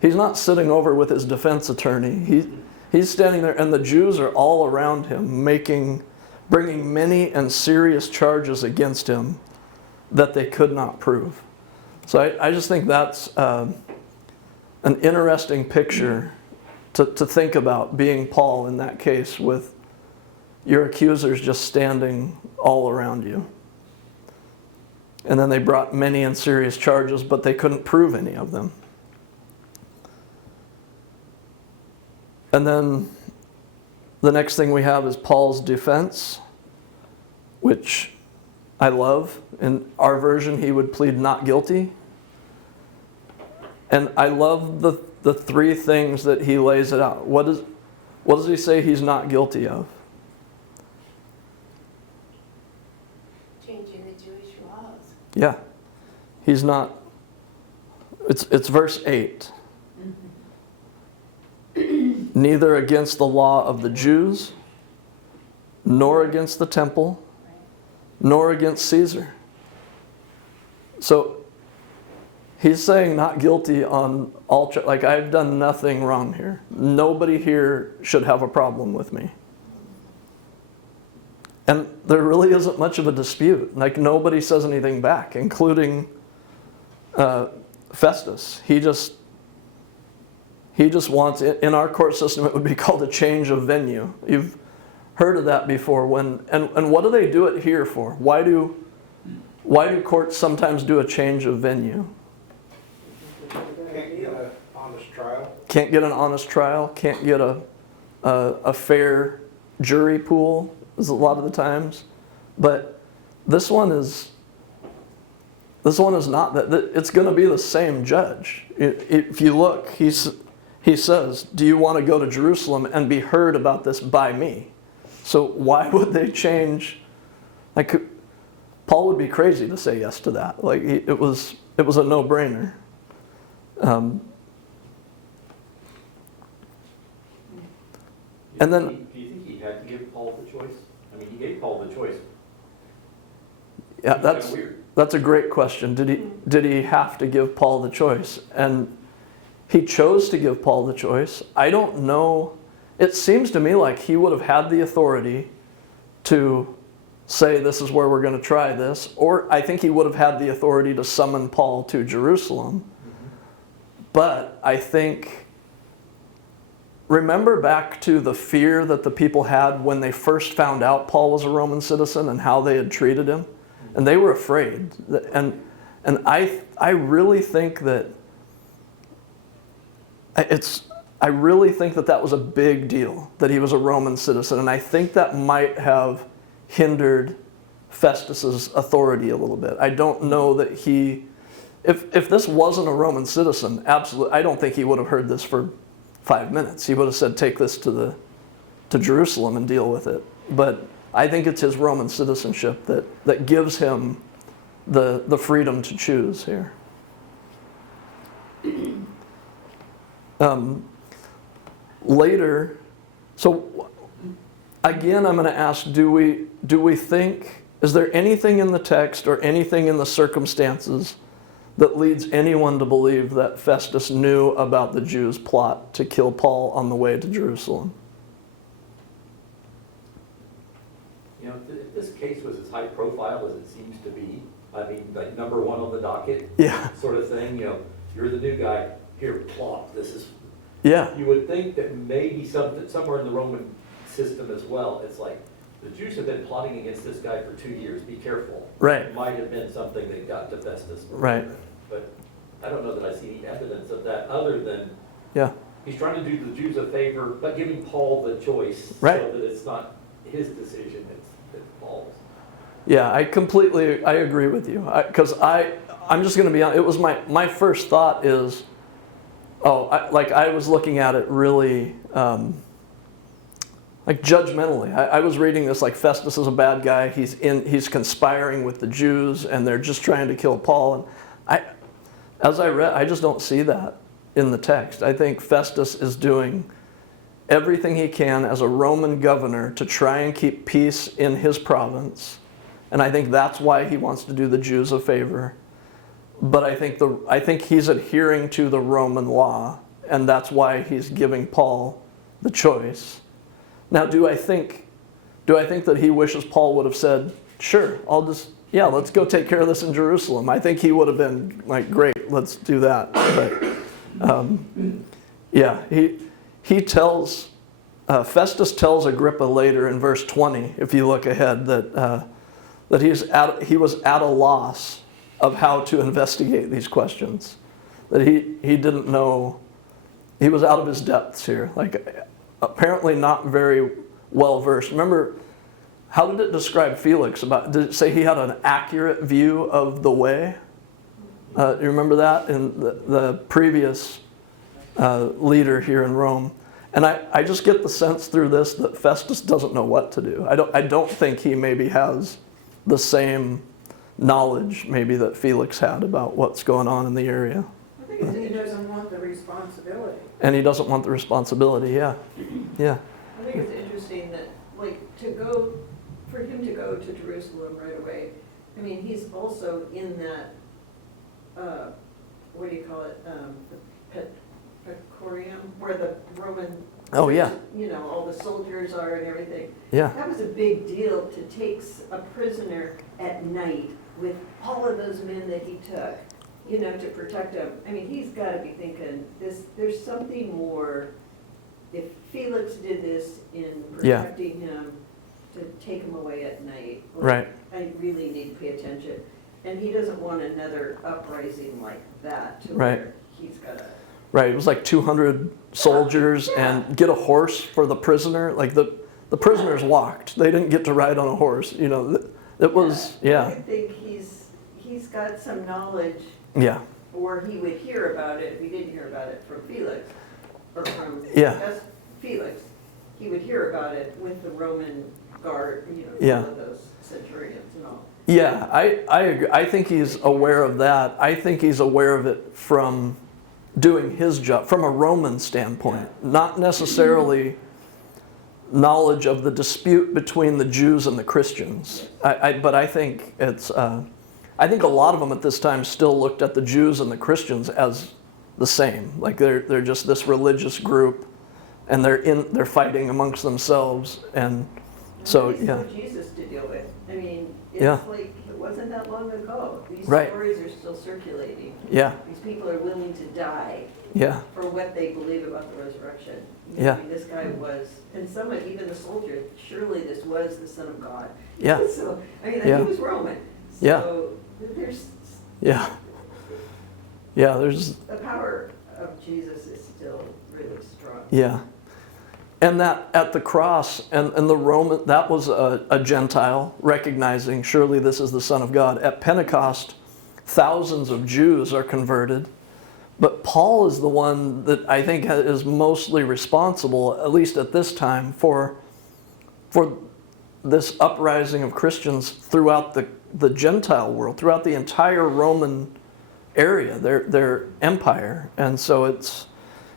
he's not sitting over with his defense attorney. He's standing there, and the Jews are all around him, bringing many and serious charges against him that they could not prove. So I just think that's an interesting picture to think about, being Paul in that case, with your accusers just standing all around you. And then they brought many and serious charges, but they couldn't prove any of them. And then the next thing we have is Paul's defense, which I love. In our version, he would plead not guilty. And I love the three things that he lays it out. What does he say he's not guilty of? Changing the Jewish laws. Yeah. He's not. It's verse 8. Neither against the law of the Jews, nor against the temple, nor against Caesar. So he's saying not guilty on all, I've done nothing wrong here. Nobody here should have a problem with me. And there really isn't much of a dispute. Nobody says anything back, including Festus. He just wants, in our court system, it would be called a change of venue. You've heard of that before. And what do they do it here for? Why do courts sometimes do a change of venue? Can't get an honest trial. Can't get an honest trial. Can't get a fair jury pool, is a lot of the times. But this one is not that. It's going to be the same judge. If you look, he says, do you want to go to Jerusalem and be heard about this by me? So why would they change? Paul would be crazy to say yes to that. It was a no-brainer. And then, do you think he had to give Paul the choice? I mean, he gave Paul the choice. yeah, It's kinda weird. That's a great question. Did he have to give Paul the choice? And he chose to give Paul the choice. I don't know. It seems to me like he would have had the authority to say, this is where we're going to try this. Or I think he would have had the authority to summon Paul to Jerusalem. But I think, remember back to the fear that the people had when they first found out Paul was a Roman citizen and how they had treated him? And they were afraid. And I really think that I really think that that was a big deal, that he was a Roman citizen. And I think that might have hindered Festus's authority a little bit. I don't know that if this wasn't a Roman citizen, absolutely, I don't think he would have heard this for 5 minutes. He would have said, take this to Jerusalem and deal with it. But I think it's his Roman citizenship that gives him the freedom to choose here. Later, so again, I'm going to ask, do we think, is there anything in the text or anything in the circumstances that leads anyone to believe that Festus knew about the Jews' plot to kill Paul on the way to Jerusalem? You know, if this case was as high profile as it seems to be, I mean, like number one on the docket, sort of thing, you know, you're the new guy, here, plot, this is. Yeah. You would think that maybe somewhere in the Roman system as well, it's like, the Jews have been plotting against this guy for 2 years, be careful. Right. It might have been something that got to Festus. Right. But I don't know that I see any evidence of that other than he's trying to do the Jews a favor, but giving Paul the choice so that it's not his decision, it's Paul's. Yeah, I agree with you. Because I'm just going to be honest, it was my first thought is, I was looking at it really like judgmentally. I was reading this like Festus is a bad guy. He's conspiring with the Jews, and they're just trying to kill Paul. And as I read, I just don't see that in the text. I think Festus is doing everything he can as a Roman governor to try and keep peace in his province, and I think that's why he wants to do the Jews a favor. But I think he's adhering to the Roman law, and that's why he's giving Paul the choice. Now, do I think that he wishes Paul would have said, sure, let's go take care of this in Jerusalem? I think he would have been like, great, let's do that. But Festus tells Agrippa later in verse 20, if you look ahead, that he was at a loss of how to investigate these questions. That he didn't know, he was out of his depths here. Like, apparently not very well versed. Remember, how did it describe Felix? Did it say he had an accurate view of the way? You remember that in the previous leader here in Rome? And I just get the sense through this that Festus doesn't know what to do. I don't think he maybe has the same knowledge maybe that Felix had about what's going on in the area. I think he doesn't want the responsibility. And he doesn't want the responsibility, yeah. I think it's interesting that, for him to go to Jerusalem right away, I mean, he's also in that, what do you call it, the Praetorium, where the Roman, all the soldiers are and everything. Yeah. That was a big deal to take a prisoner at night with all of those men that he took, to protect him. I mean, he's got to be thinking, there's something more. If Felix did this in protecting him, to take him away at night, I really need to pay attention. And he doesn't want another uprising like that to where he's got to... Right, it was like 200 soldiers and get a horse for the prisoner. Like the prisoners walked. They didn't get to ride on a horse. It was, I think he's got some knowledge. Yeah. Or he would hear about it. We didn't hear about it from Felix. Or from Felix. He would hear about it with the Roman guard, all of those centurions and all. Yeah, I agree. I think he's aware of that. I think he's aware of it from doing his job, from a Roman standpoint, not necessarily knowledge of the dispute between the Jews and the Christians. But I think I think a lot of them at this time still looked at the Jews and the Christians as the same. Like they're just this religious group, and they're fighting amongst themselves, and so It's yeah. still Jesus to deal with. I mean, Yeah. it's like, it wasn't that long ago. These Right. stories are still circulating. Yeah, These people are willing to die yeah, for what they believe about the resurrection. Yeah. I mean, this guy was, and someone, even the soldier, surely this was the Son of God. yeah, So, I mean, Yeah. he was Roman. Yeah. So there's, yeah. Yeah, there's, the power of Jesus is still really strong. yeah. And that at the cross and the Roman, that was a Gentile recognizing surely this is the Son of God. At Pentecost, thousands of Jews are converted. But Paul is the one that I think is mostly responsible, at least at this time, for this uprising of Christians throughout the Gentile world, throughout the entire Roman area, their empire. And so it's,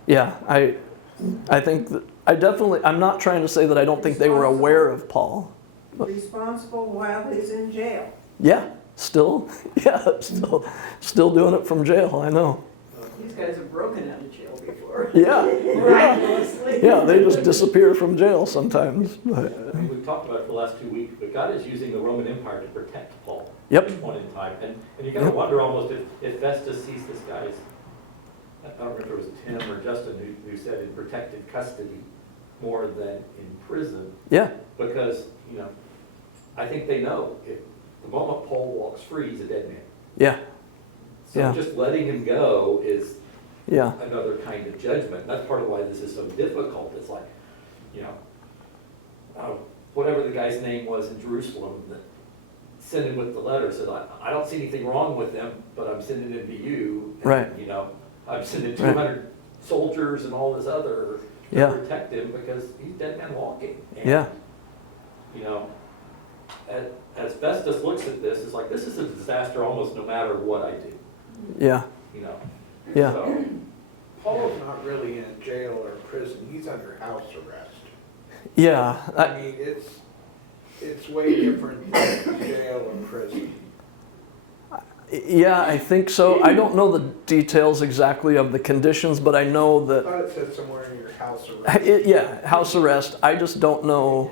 yeah, I think that, I'm not trying to say that I don't think they were aware of Paul. Responsible while he's in jail. Yeah, still doing it from jail, I know. These guys have broken out of jail before. Yeah, Miraculously. yeah, they just disappear from jail sometimes. But, I mean, we've talked about it for the last 2 weeks, but God is using the Roman Empire to protect Paul. Yep. At this point in time. And you gotta Yep. wonder almost if Festus sees this guy's, I don't remember if it was Tim or Justin who said in protected custody more than in prison. yeah, Because, I think they know if the moment Paul walks free, he's a dead man. yeah, So Yeah. just letting him go is yeah, another kind of judgment. That's part of why this is so difficult. It's like, whatever the guy's name was in Jerusalem that sent him with the letter said, I don't see anything wrong with them, but I'm sending him to you. And, Right. I'm sending Right. 200 soldiers and all this other to Yeah. protect him because he's dead man walking. And, yeah, as Festus looks at this, it's like, this is a disaster almost no matter what I do, yeah, yeah, So, Paul's not really in jail or prison, he's under house arrest. yeah. I mean, it's way different than jail or prison. Yeah, I think so. I don't know the details exactly of the conditions, but I know I that, thought it said somewhere in your house arrest. yeah, house arrest. I just don't know.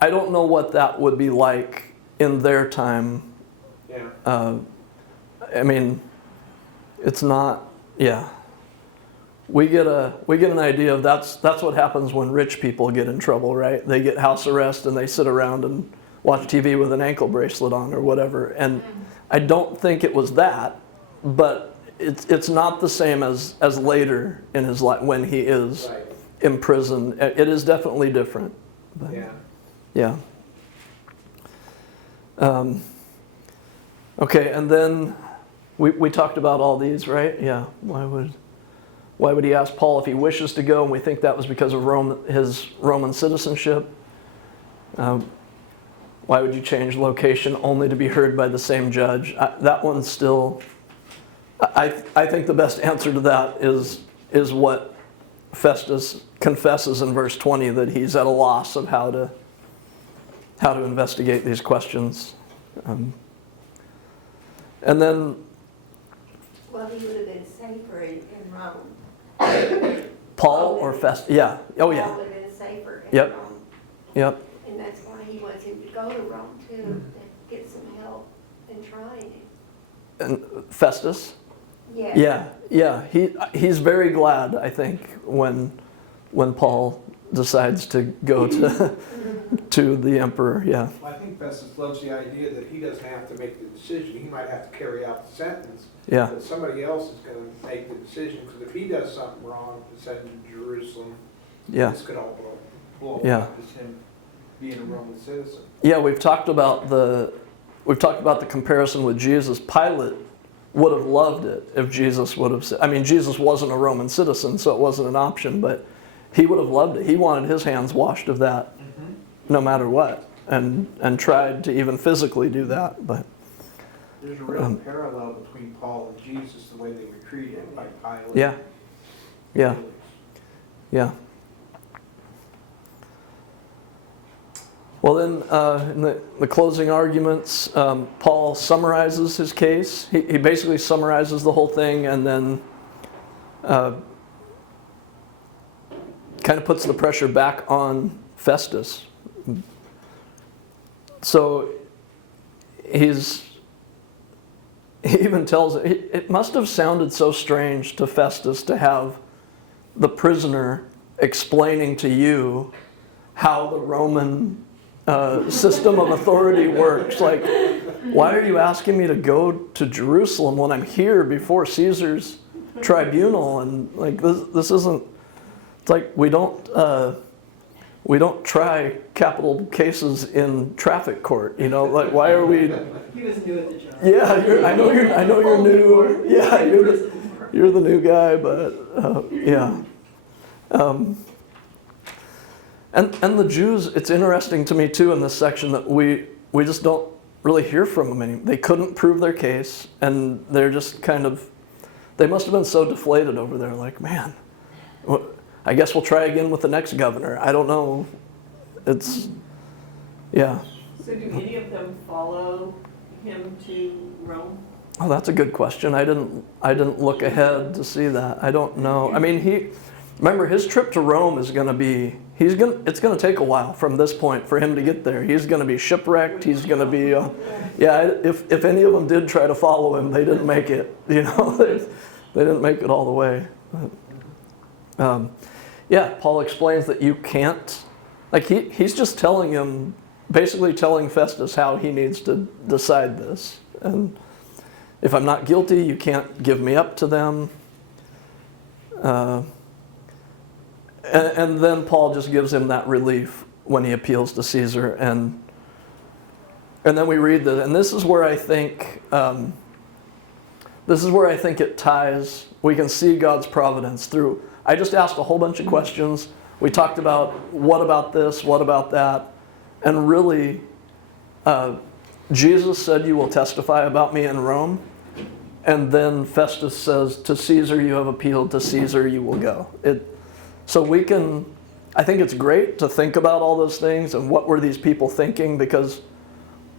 I don't know what that would be like in their time. Yeah. I mean, it's not. Yeah, we get an idea of that's what happens when rich people get in trouble, right? They get house arrest and they sit around and watch TV with an ankle bracelet on or whatever. And I don't think it was that, but it's not the same as later in his life when he is Right, in prison. It is definitely different. But, yeah. yeah. Okay, and then we talked about all these, right? Yeah. Why would he ask Paul if he wishes to go? And we think that was because of his Roman citizenship. Why would you change location only to be heard by the same judge? That one's still. I think the best answer to that is what Festus confesses in verse 20, that he's at a loss of how to investigate these questions. And then Well, he would have been safer in Rome. Paul or Festus? Yeah. Oh yeah. Paul would have been safer in Yep. Rome. Yep. And that's why he wants him to go to Rome too, to get some help in trying it. And Festus? Yeah. Yeah. He's very glad, I think, when Paul decides to go to the emperor. Yeah. Well, I think Festus loves the idea that he doesn't have to make the decision. He might have to carry out the sentence, Yeah. but somebody else is going to make the decision. Because if he does something wrong and send him to Jerusalem, Yeah. this could all blow Yeah. up as him being a Roman citizen. Yeah, we've talked about the comparison with Jesus. Pilate would have loved it if Jesus would have said, I mean, Jesus wasn't a Roman citizen, so it wasn't an option, but he would have loved it. He wanted his hands washed of that no matter what, and tried to even physically do that. But There's a real parallel between Paul and Jesus, the way they were treated by Pilate. yeah, yeah, yeah. Well, then, in the closing arguments, Paul summarizes his case. He basically summarizes the whole thing and then kind of puts the pressure back on Festus. So he even tells it must have sounded so strange to Festus to have the prisoner explaining to you how the Roman system of authority works. Like, why are you asking me to go to Jerusalem when I'm here before Caesar's tribunal? And like this isn't. It's like we don't try capital cases in traffic court. You know, like why are we? He was new at the job. Yeah, I know you're new. Yeah, you're the new guy, but yeah. And the Jews, it's interesting to me too in this section that we just don't really hear from them anymore. They couldn't prove their case, and they're just kind of, they must have been so deflated over there. Like, man, I guess we'll try again with the next governor. I don't know. It's, yeah. So do any of them follow him to Rome? Oh, that's a good question. I didn't look ahead to see that. I don't know. I mean, remember his trip to Rome is going to be, it's going to take a while from this point for him to get there. He's going to be shipwrecked. He's going to be, yeah, if any of them did try to follow him, they didn't make it, you know, they didn't make it all the way. But, yeah, Paul explains that you can't, like he's just telling him, basically telling Festus how he needs to decide this. And if I'm not guilty, you can't give me up to them. And then Paul just gives him that relief when he appeals to Caesar. And then we read that, and this is where I think it ties. We can see God's providence through. I just asked a whole bunch of questions. We talked about what about this, what about that, and really, Jesus said, "You will testify about me in Rome." And then Festus says, "To Caesar you have appealed, to Caesar you will go." So we can, I think it's great to think about all those things and what were these people thinking, because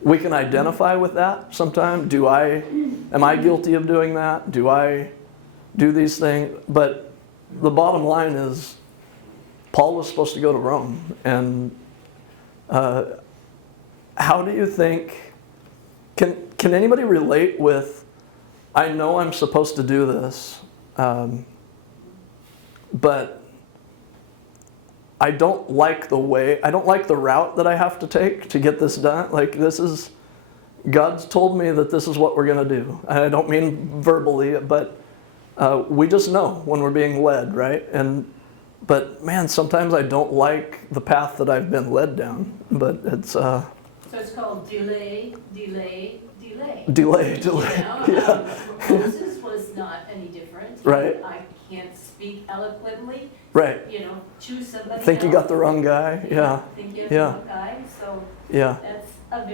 we can identify with that sometimes. Am I guilty of doing that? Do I do these things? But the bottom line is, Paul was supposed to go to Rome. And how do you think, can anybody relate with, I know I'm supposed to do this, but I don't like the route that I have to take to get this done. Like, God's told me that this is what we're going to do. I don't mean verbally, but we just know when we're being led, right? But man, sometimes I don't like the path that I've been led down. But it's So it's called delay. delay. You know? Yeah. Moses was not any different. Right. I can't speak eloquently. Right. You know, choose somebody else. Think you got the wrong guy. Yeah. Think you have Yeah. the wrong guy. So Yeah. that's a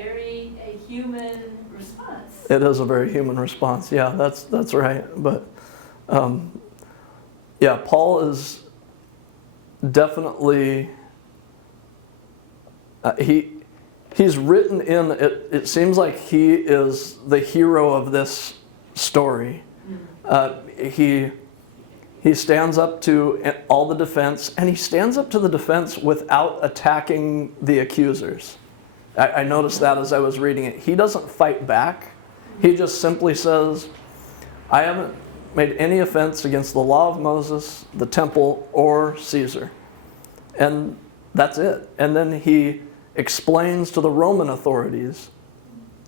human response. It is a very human response. Yeah, that's right. But yeah, Paul is definitely he's written in it. It seems like he is the hero of this story. He stands up to all the defense, and he stands up to the defense without attacking the accusers. I noticed that as I was reading it. He doesn't fight back. He just simply says, I haven't made any offense against the law of Moses, the temple, or Caesar. And that's it. And then he explains to the Roman authorities,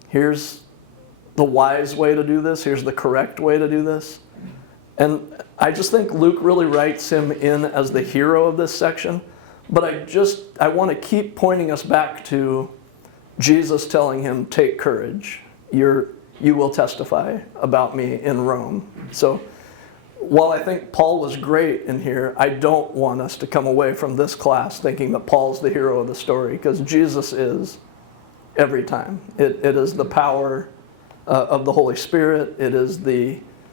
here's the wise way to do this, here's the correct way to do this. And I just think Luke really writes him in as the hero of this section. But I want to keep pointing us back to Jesus telling him, take courage. You will testify about me in Rome. So while I think Paul was great in here, I don't want us to come away from this class thinking that Paul's the hero of the story, because Jesus is every time. It is the power of the Holy Spirit. It is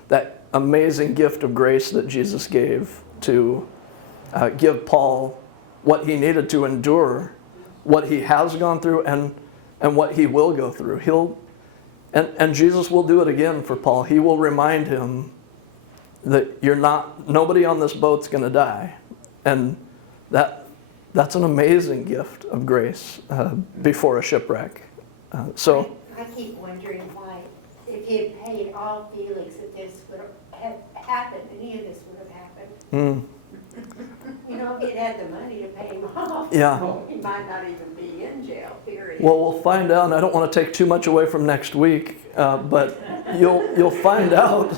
that amazing gift of grace that Jesus gave to give Paul what he needed to endure what he has gone through and what he will go through. And Jesus will do it again for Paul. He will remind him that nobody on this boat's going to die. And that's an amazing gift of grace before a shipwreck. I keep wondering why, if he had paid all Felix, that this would have happened, any of this would have happened. You know, if he'd had the money to pay him off, Yeah. he might not even be in jail, period. Well, we'll find out, and I don't want to take too much away from next week, but you'll find out.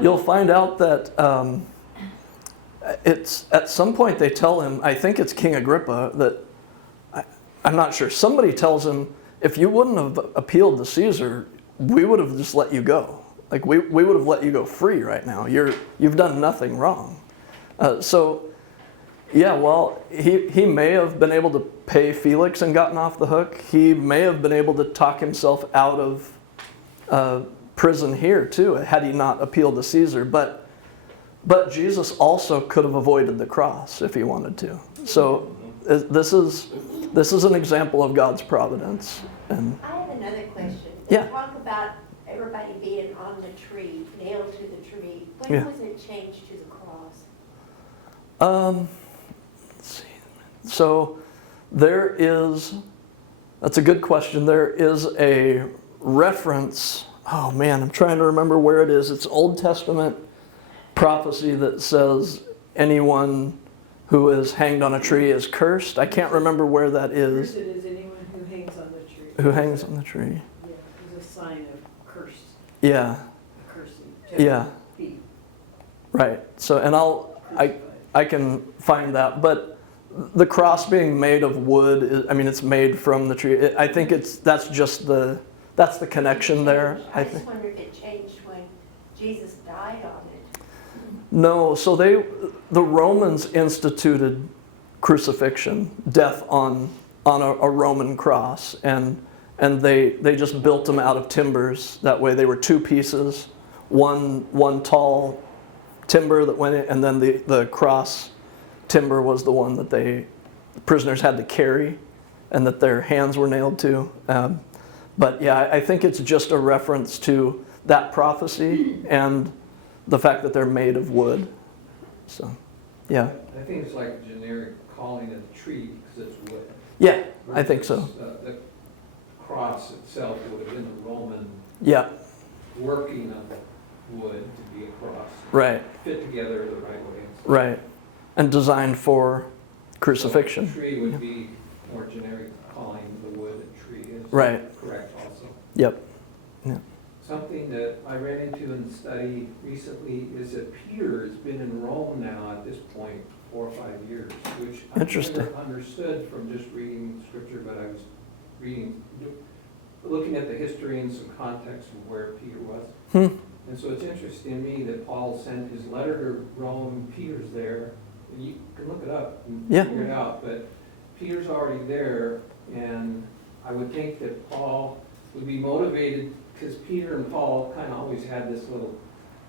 You'll find out that it's at some point they tell him. I think it's King Agrippa that I'm not sure. Somebody tells him, if you wouldn't have appealed to Caesar, we would have just let you go. Like we would have let you go free right now. You've done nothing wrong. Yeah, well, he may have been able to pay Felix and gotten off the hook. He may have been able to talk himself out of prison here too, had he not appealed to Caesar. But Jesus also could have avoided the cross if he wanted to. So this is an example of God's providence. And I have another question. Yeah. They talk about everybody being on the tree, nailed to the tree. When Yeah. was it changed to the cross? let's see. So that's a good question. There is a reference. Oh man, I'm trying to remember where it is. It's Old Testament prophecy that says anyone who is hanged on a tree is cursed. I can't remember where that is. Cursed is anyone who hangs on the tree. Who hangs on the tree? Yeah, it's a sign of curse, Yeah, cursing. yeah, Feet. right. So, and I can find that, but the cross being made of wood, it's made from the tree. I think that's the connection there. I just wonder if it changed when Jesus died on it. No, so the Romans instituted crucifixion, death on a Roman cross, and they just built them out of timbers. That way they were two pieces, one tall timber that went in, and then the cross timber was the one that the prisoners had to carry and that their hands were nailed to. But yeah, I think it's just a reference to that prophecy and the fact that they're made of wood. So, yeah. I think it's like a generic calling of the tree because it's wood. Yeah, I think so. The cross itself would have been the Roman Yeah, working of wood to be a cross. right, Fit together the right way. right. And designed for crucifixion. So tree would be more generic calling the wood a tree is. Right. Correct also. Yep. Something that I ran into in the study recently is that Peter has been in Rome now at this point 4 or 5 years, which I Interesting. never understood from just reading scripture, but I was looking at the history and some context of where Peter was. And so it's interesting to me that Paul sent his letter to Rome, Peter's there, and you can look it up and Yeah. figure it out, but Peter's already there, and I would think that Paul would be motivated, because Peter and Paul kind of always had this little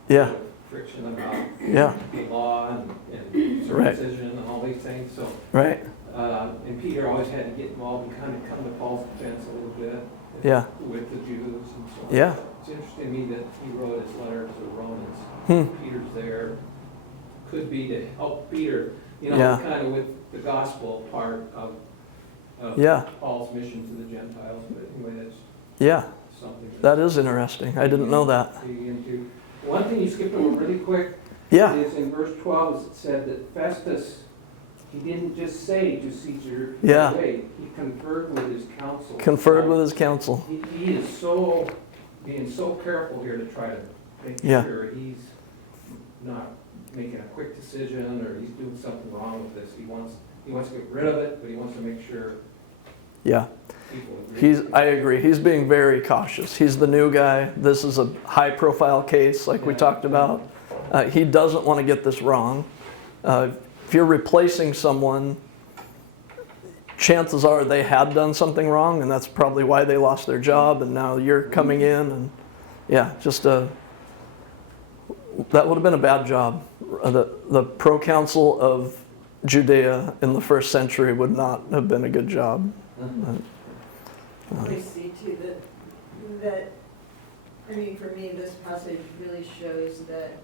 Yeah, friction about yeah, the law and circumcision and all these things, so, right, and Peter always had to get involved and kind of come to Paul's defense a little bit. Yeah. With the Jews and so on. Yeah. It's interesting to me that he wrote his letter to the Romans. Hmm. Peter's there, could be to help Peter, Yeah. kind of with the gospel part of Yeah. Paul's mission to the Gentiles, but anyway, that's yeah. something. That is interesting. I didn't know that. to dig into. One thing you skipped over really quick Yeah, is in verse 12, it said that Festus, he didn't just say to Caesar, Yeah. wait, he conferred with his council. conferred with his council. He is being so careful here to try to make Yeah. sure he's not making a quick decision or he's doing something wrong with this. He wants to get rid of it, but he wants to make sure Yeah, people agree. I agree. He's being very cautious. He's the new guy. This is a high-profile case, like we talked about. He doesn't want to get this wrong. If you're replacing someone, chances are they had done something wrong, and that's probably why they lost their job, and now you're coming in, and yeah, that would have been a bad job. The proconsul of Judea in the first century would not have been a good job. I see too that, I mean, for me, this passage really shows that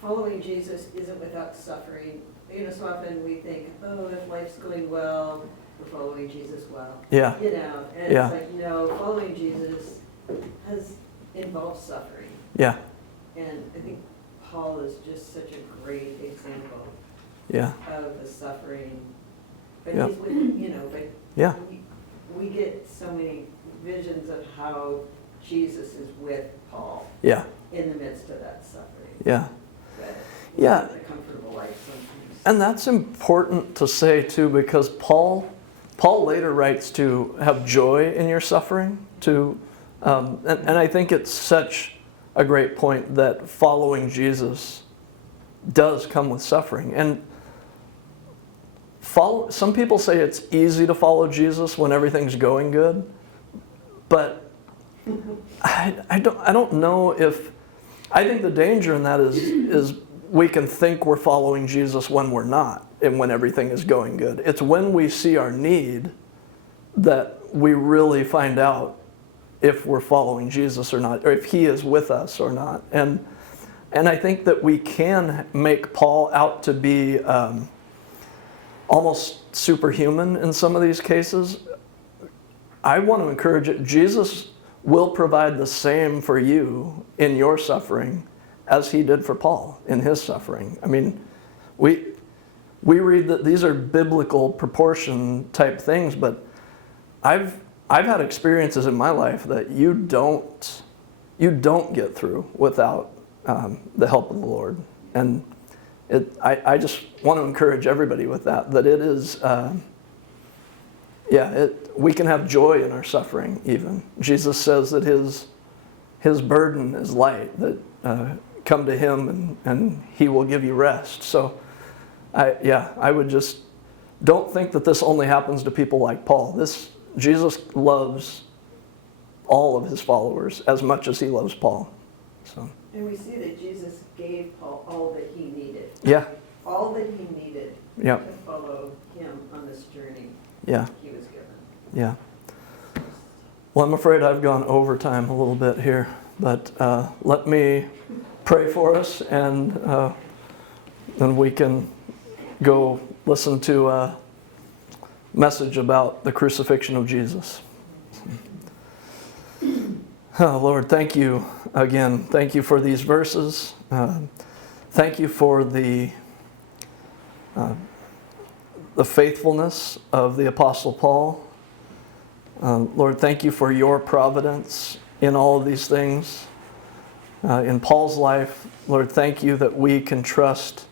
following Jesus isn't without suffering. You know, so often we think, oh, if life's going well, we're following Jesus well. Yeah. You know, and Yeah. it's like, no, following Jesus involves suffering. Yeah. And I think Paul is just such a great example Yeah. of the suffering. But Yeah. he's with, you know, but Yeah. we get so many visions of how Jesus is with Paul Yeah. in the midst of that suffering. Yeah. That Yeah. isn't a comfortable life sometimes. And that's important to say too, because Paul later writes to have joy in your suffering. And I think it's such a great point that following Jesus does come with suffering. And some people say it's easy to follow Jesus when everything's going good, but I don't know if, I think the danger in that is we can think we're following Jesus when we're not and when everything is going good. It's when we see our need that we really find out if we're following Jesus or not, or if he is with us or not. And I think that we can make Paul out to be almost superhuman in some of these cases. I want to encourage it. Jesus will provide the same for you in your suffering as he did for Paul in his suffering. I mean, we read that these are biblical proportion type things, but I've had experiences in my life that you don't get through without the help of the Lord. And I just want to encourage everybody with that it is, we can have joy in our suffering even. Jesus says that his burden is light, that come to him and he will give you rest. So I would just, don't think that this only happens to people like Paul. Jesus loves all of his followers as much as he loves Paul. So. And we see that Jesus gave Paul all that he needed. Yeah. All that he needed Yep. to follow him on this journey. Yeah. He was given. Yeah. Well, I'm afraid I've gone over time a little bit here, but let me pray for us, and then we can go listen to a message about the crucifixion of Jesus. Oh, Lord, thank you again. Thank you for these verses. Thank you for the faithfulness of the Apostle Paul. Lord, thank you for your providence in all of these things. In Paul's life, Lord, thank you that we can trust,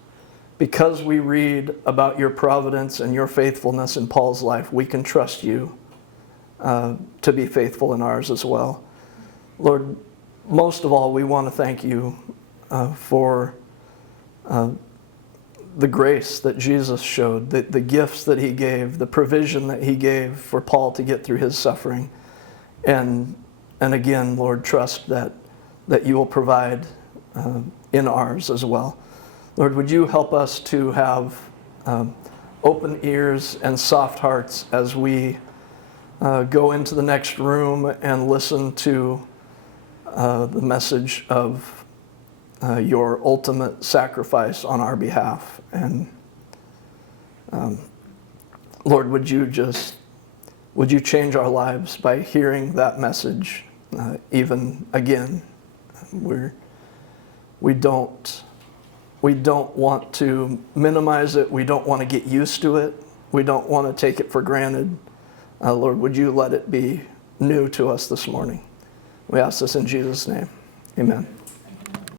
because we read about your providence and your faithfulness in Paul's life, we can trust you to be faithful in ours as well. Lord, most of all, we want to thank you for the grace that Jesus showed, the gifts that he gave, the provision that he gave for Paul to get through his suffering. And again, Lord, trust that you will provide in ours as well. Lord, would you help us to have open ears and soft hearts as we go into the next room and listen to the message of your ultimate sacrifice on our behalf. And Lord, would you change our lives by hearing that message even again? We don't want to minimize it. We don't want to get used to it. We don't want to take it for granted. Lord, would you let it be new to us this morning? We ask this in Jesus' name. Amen.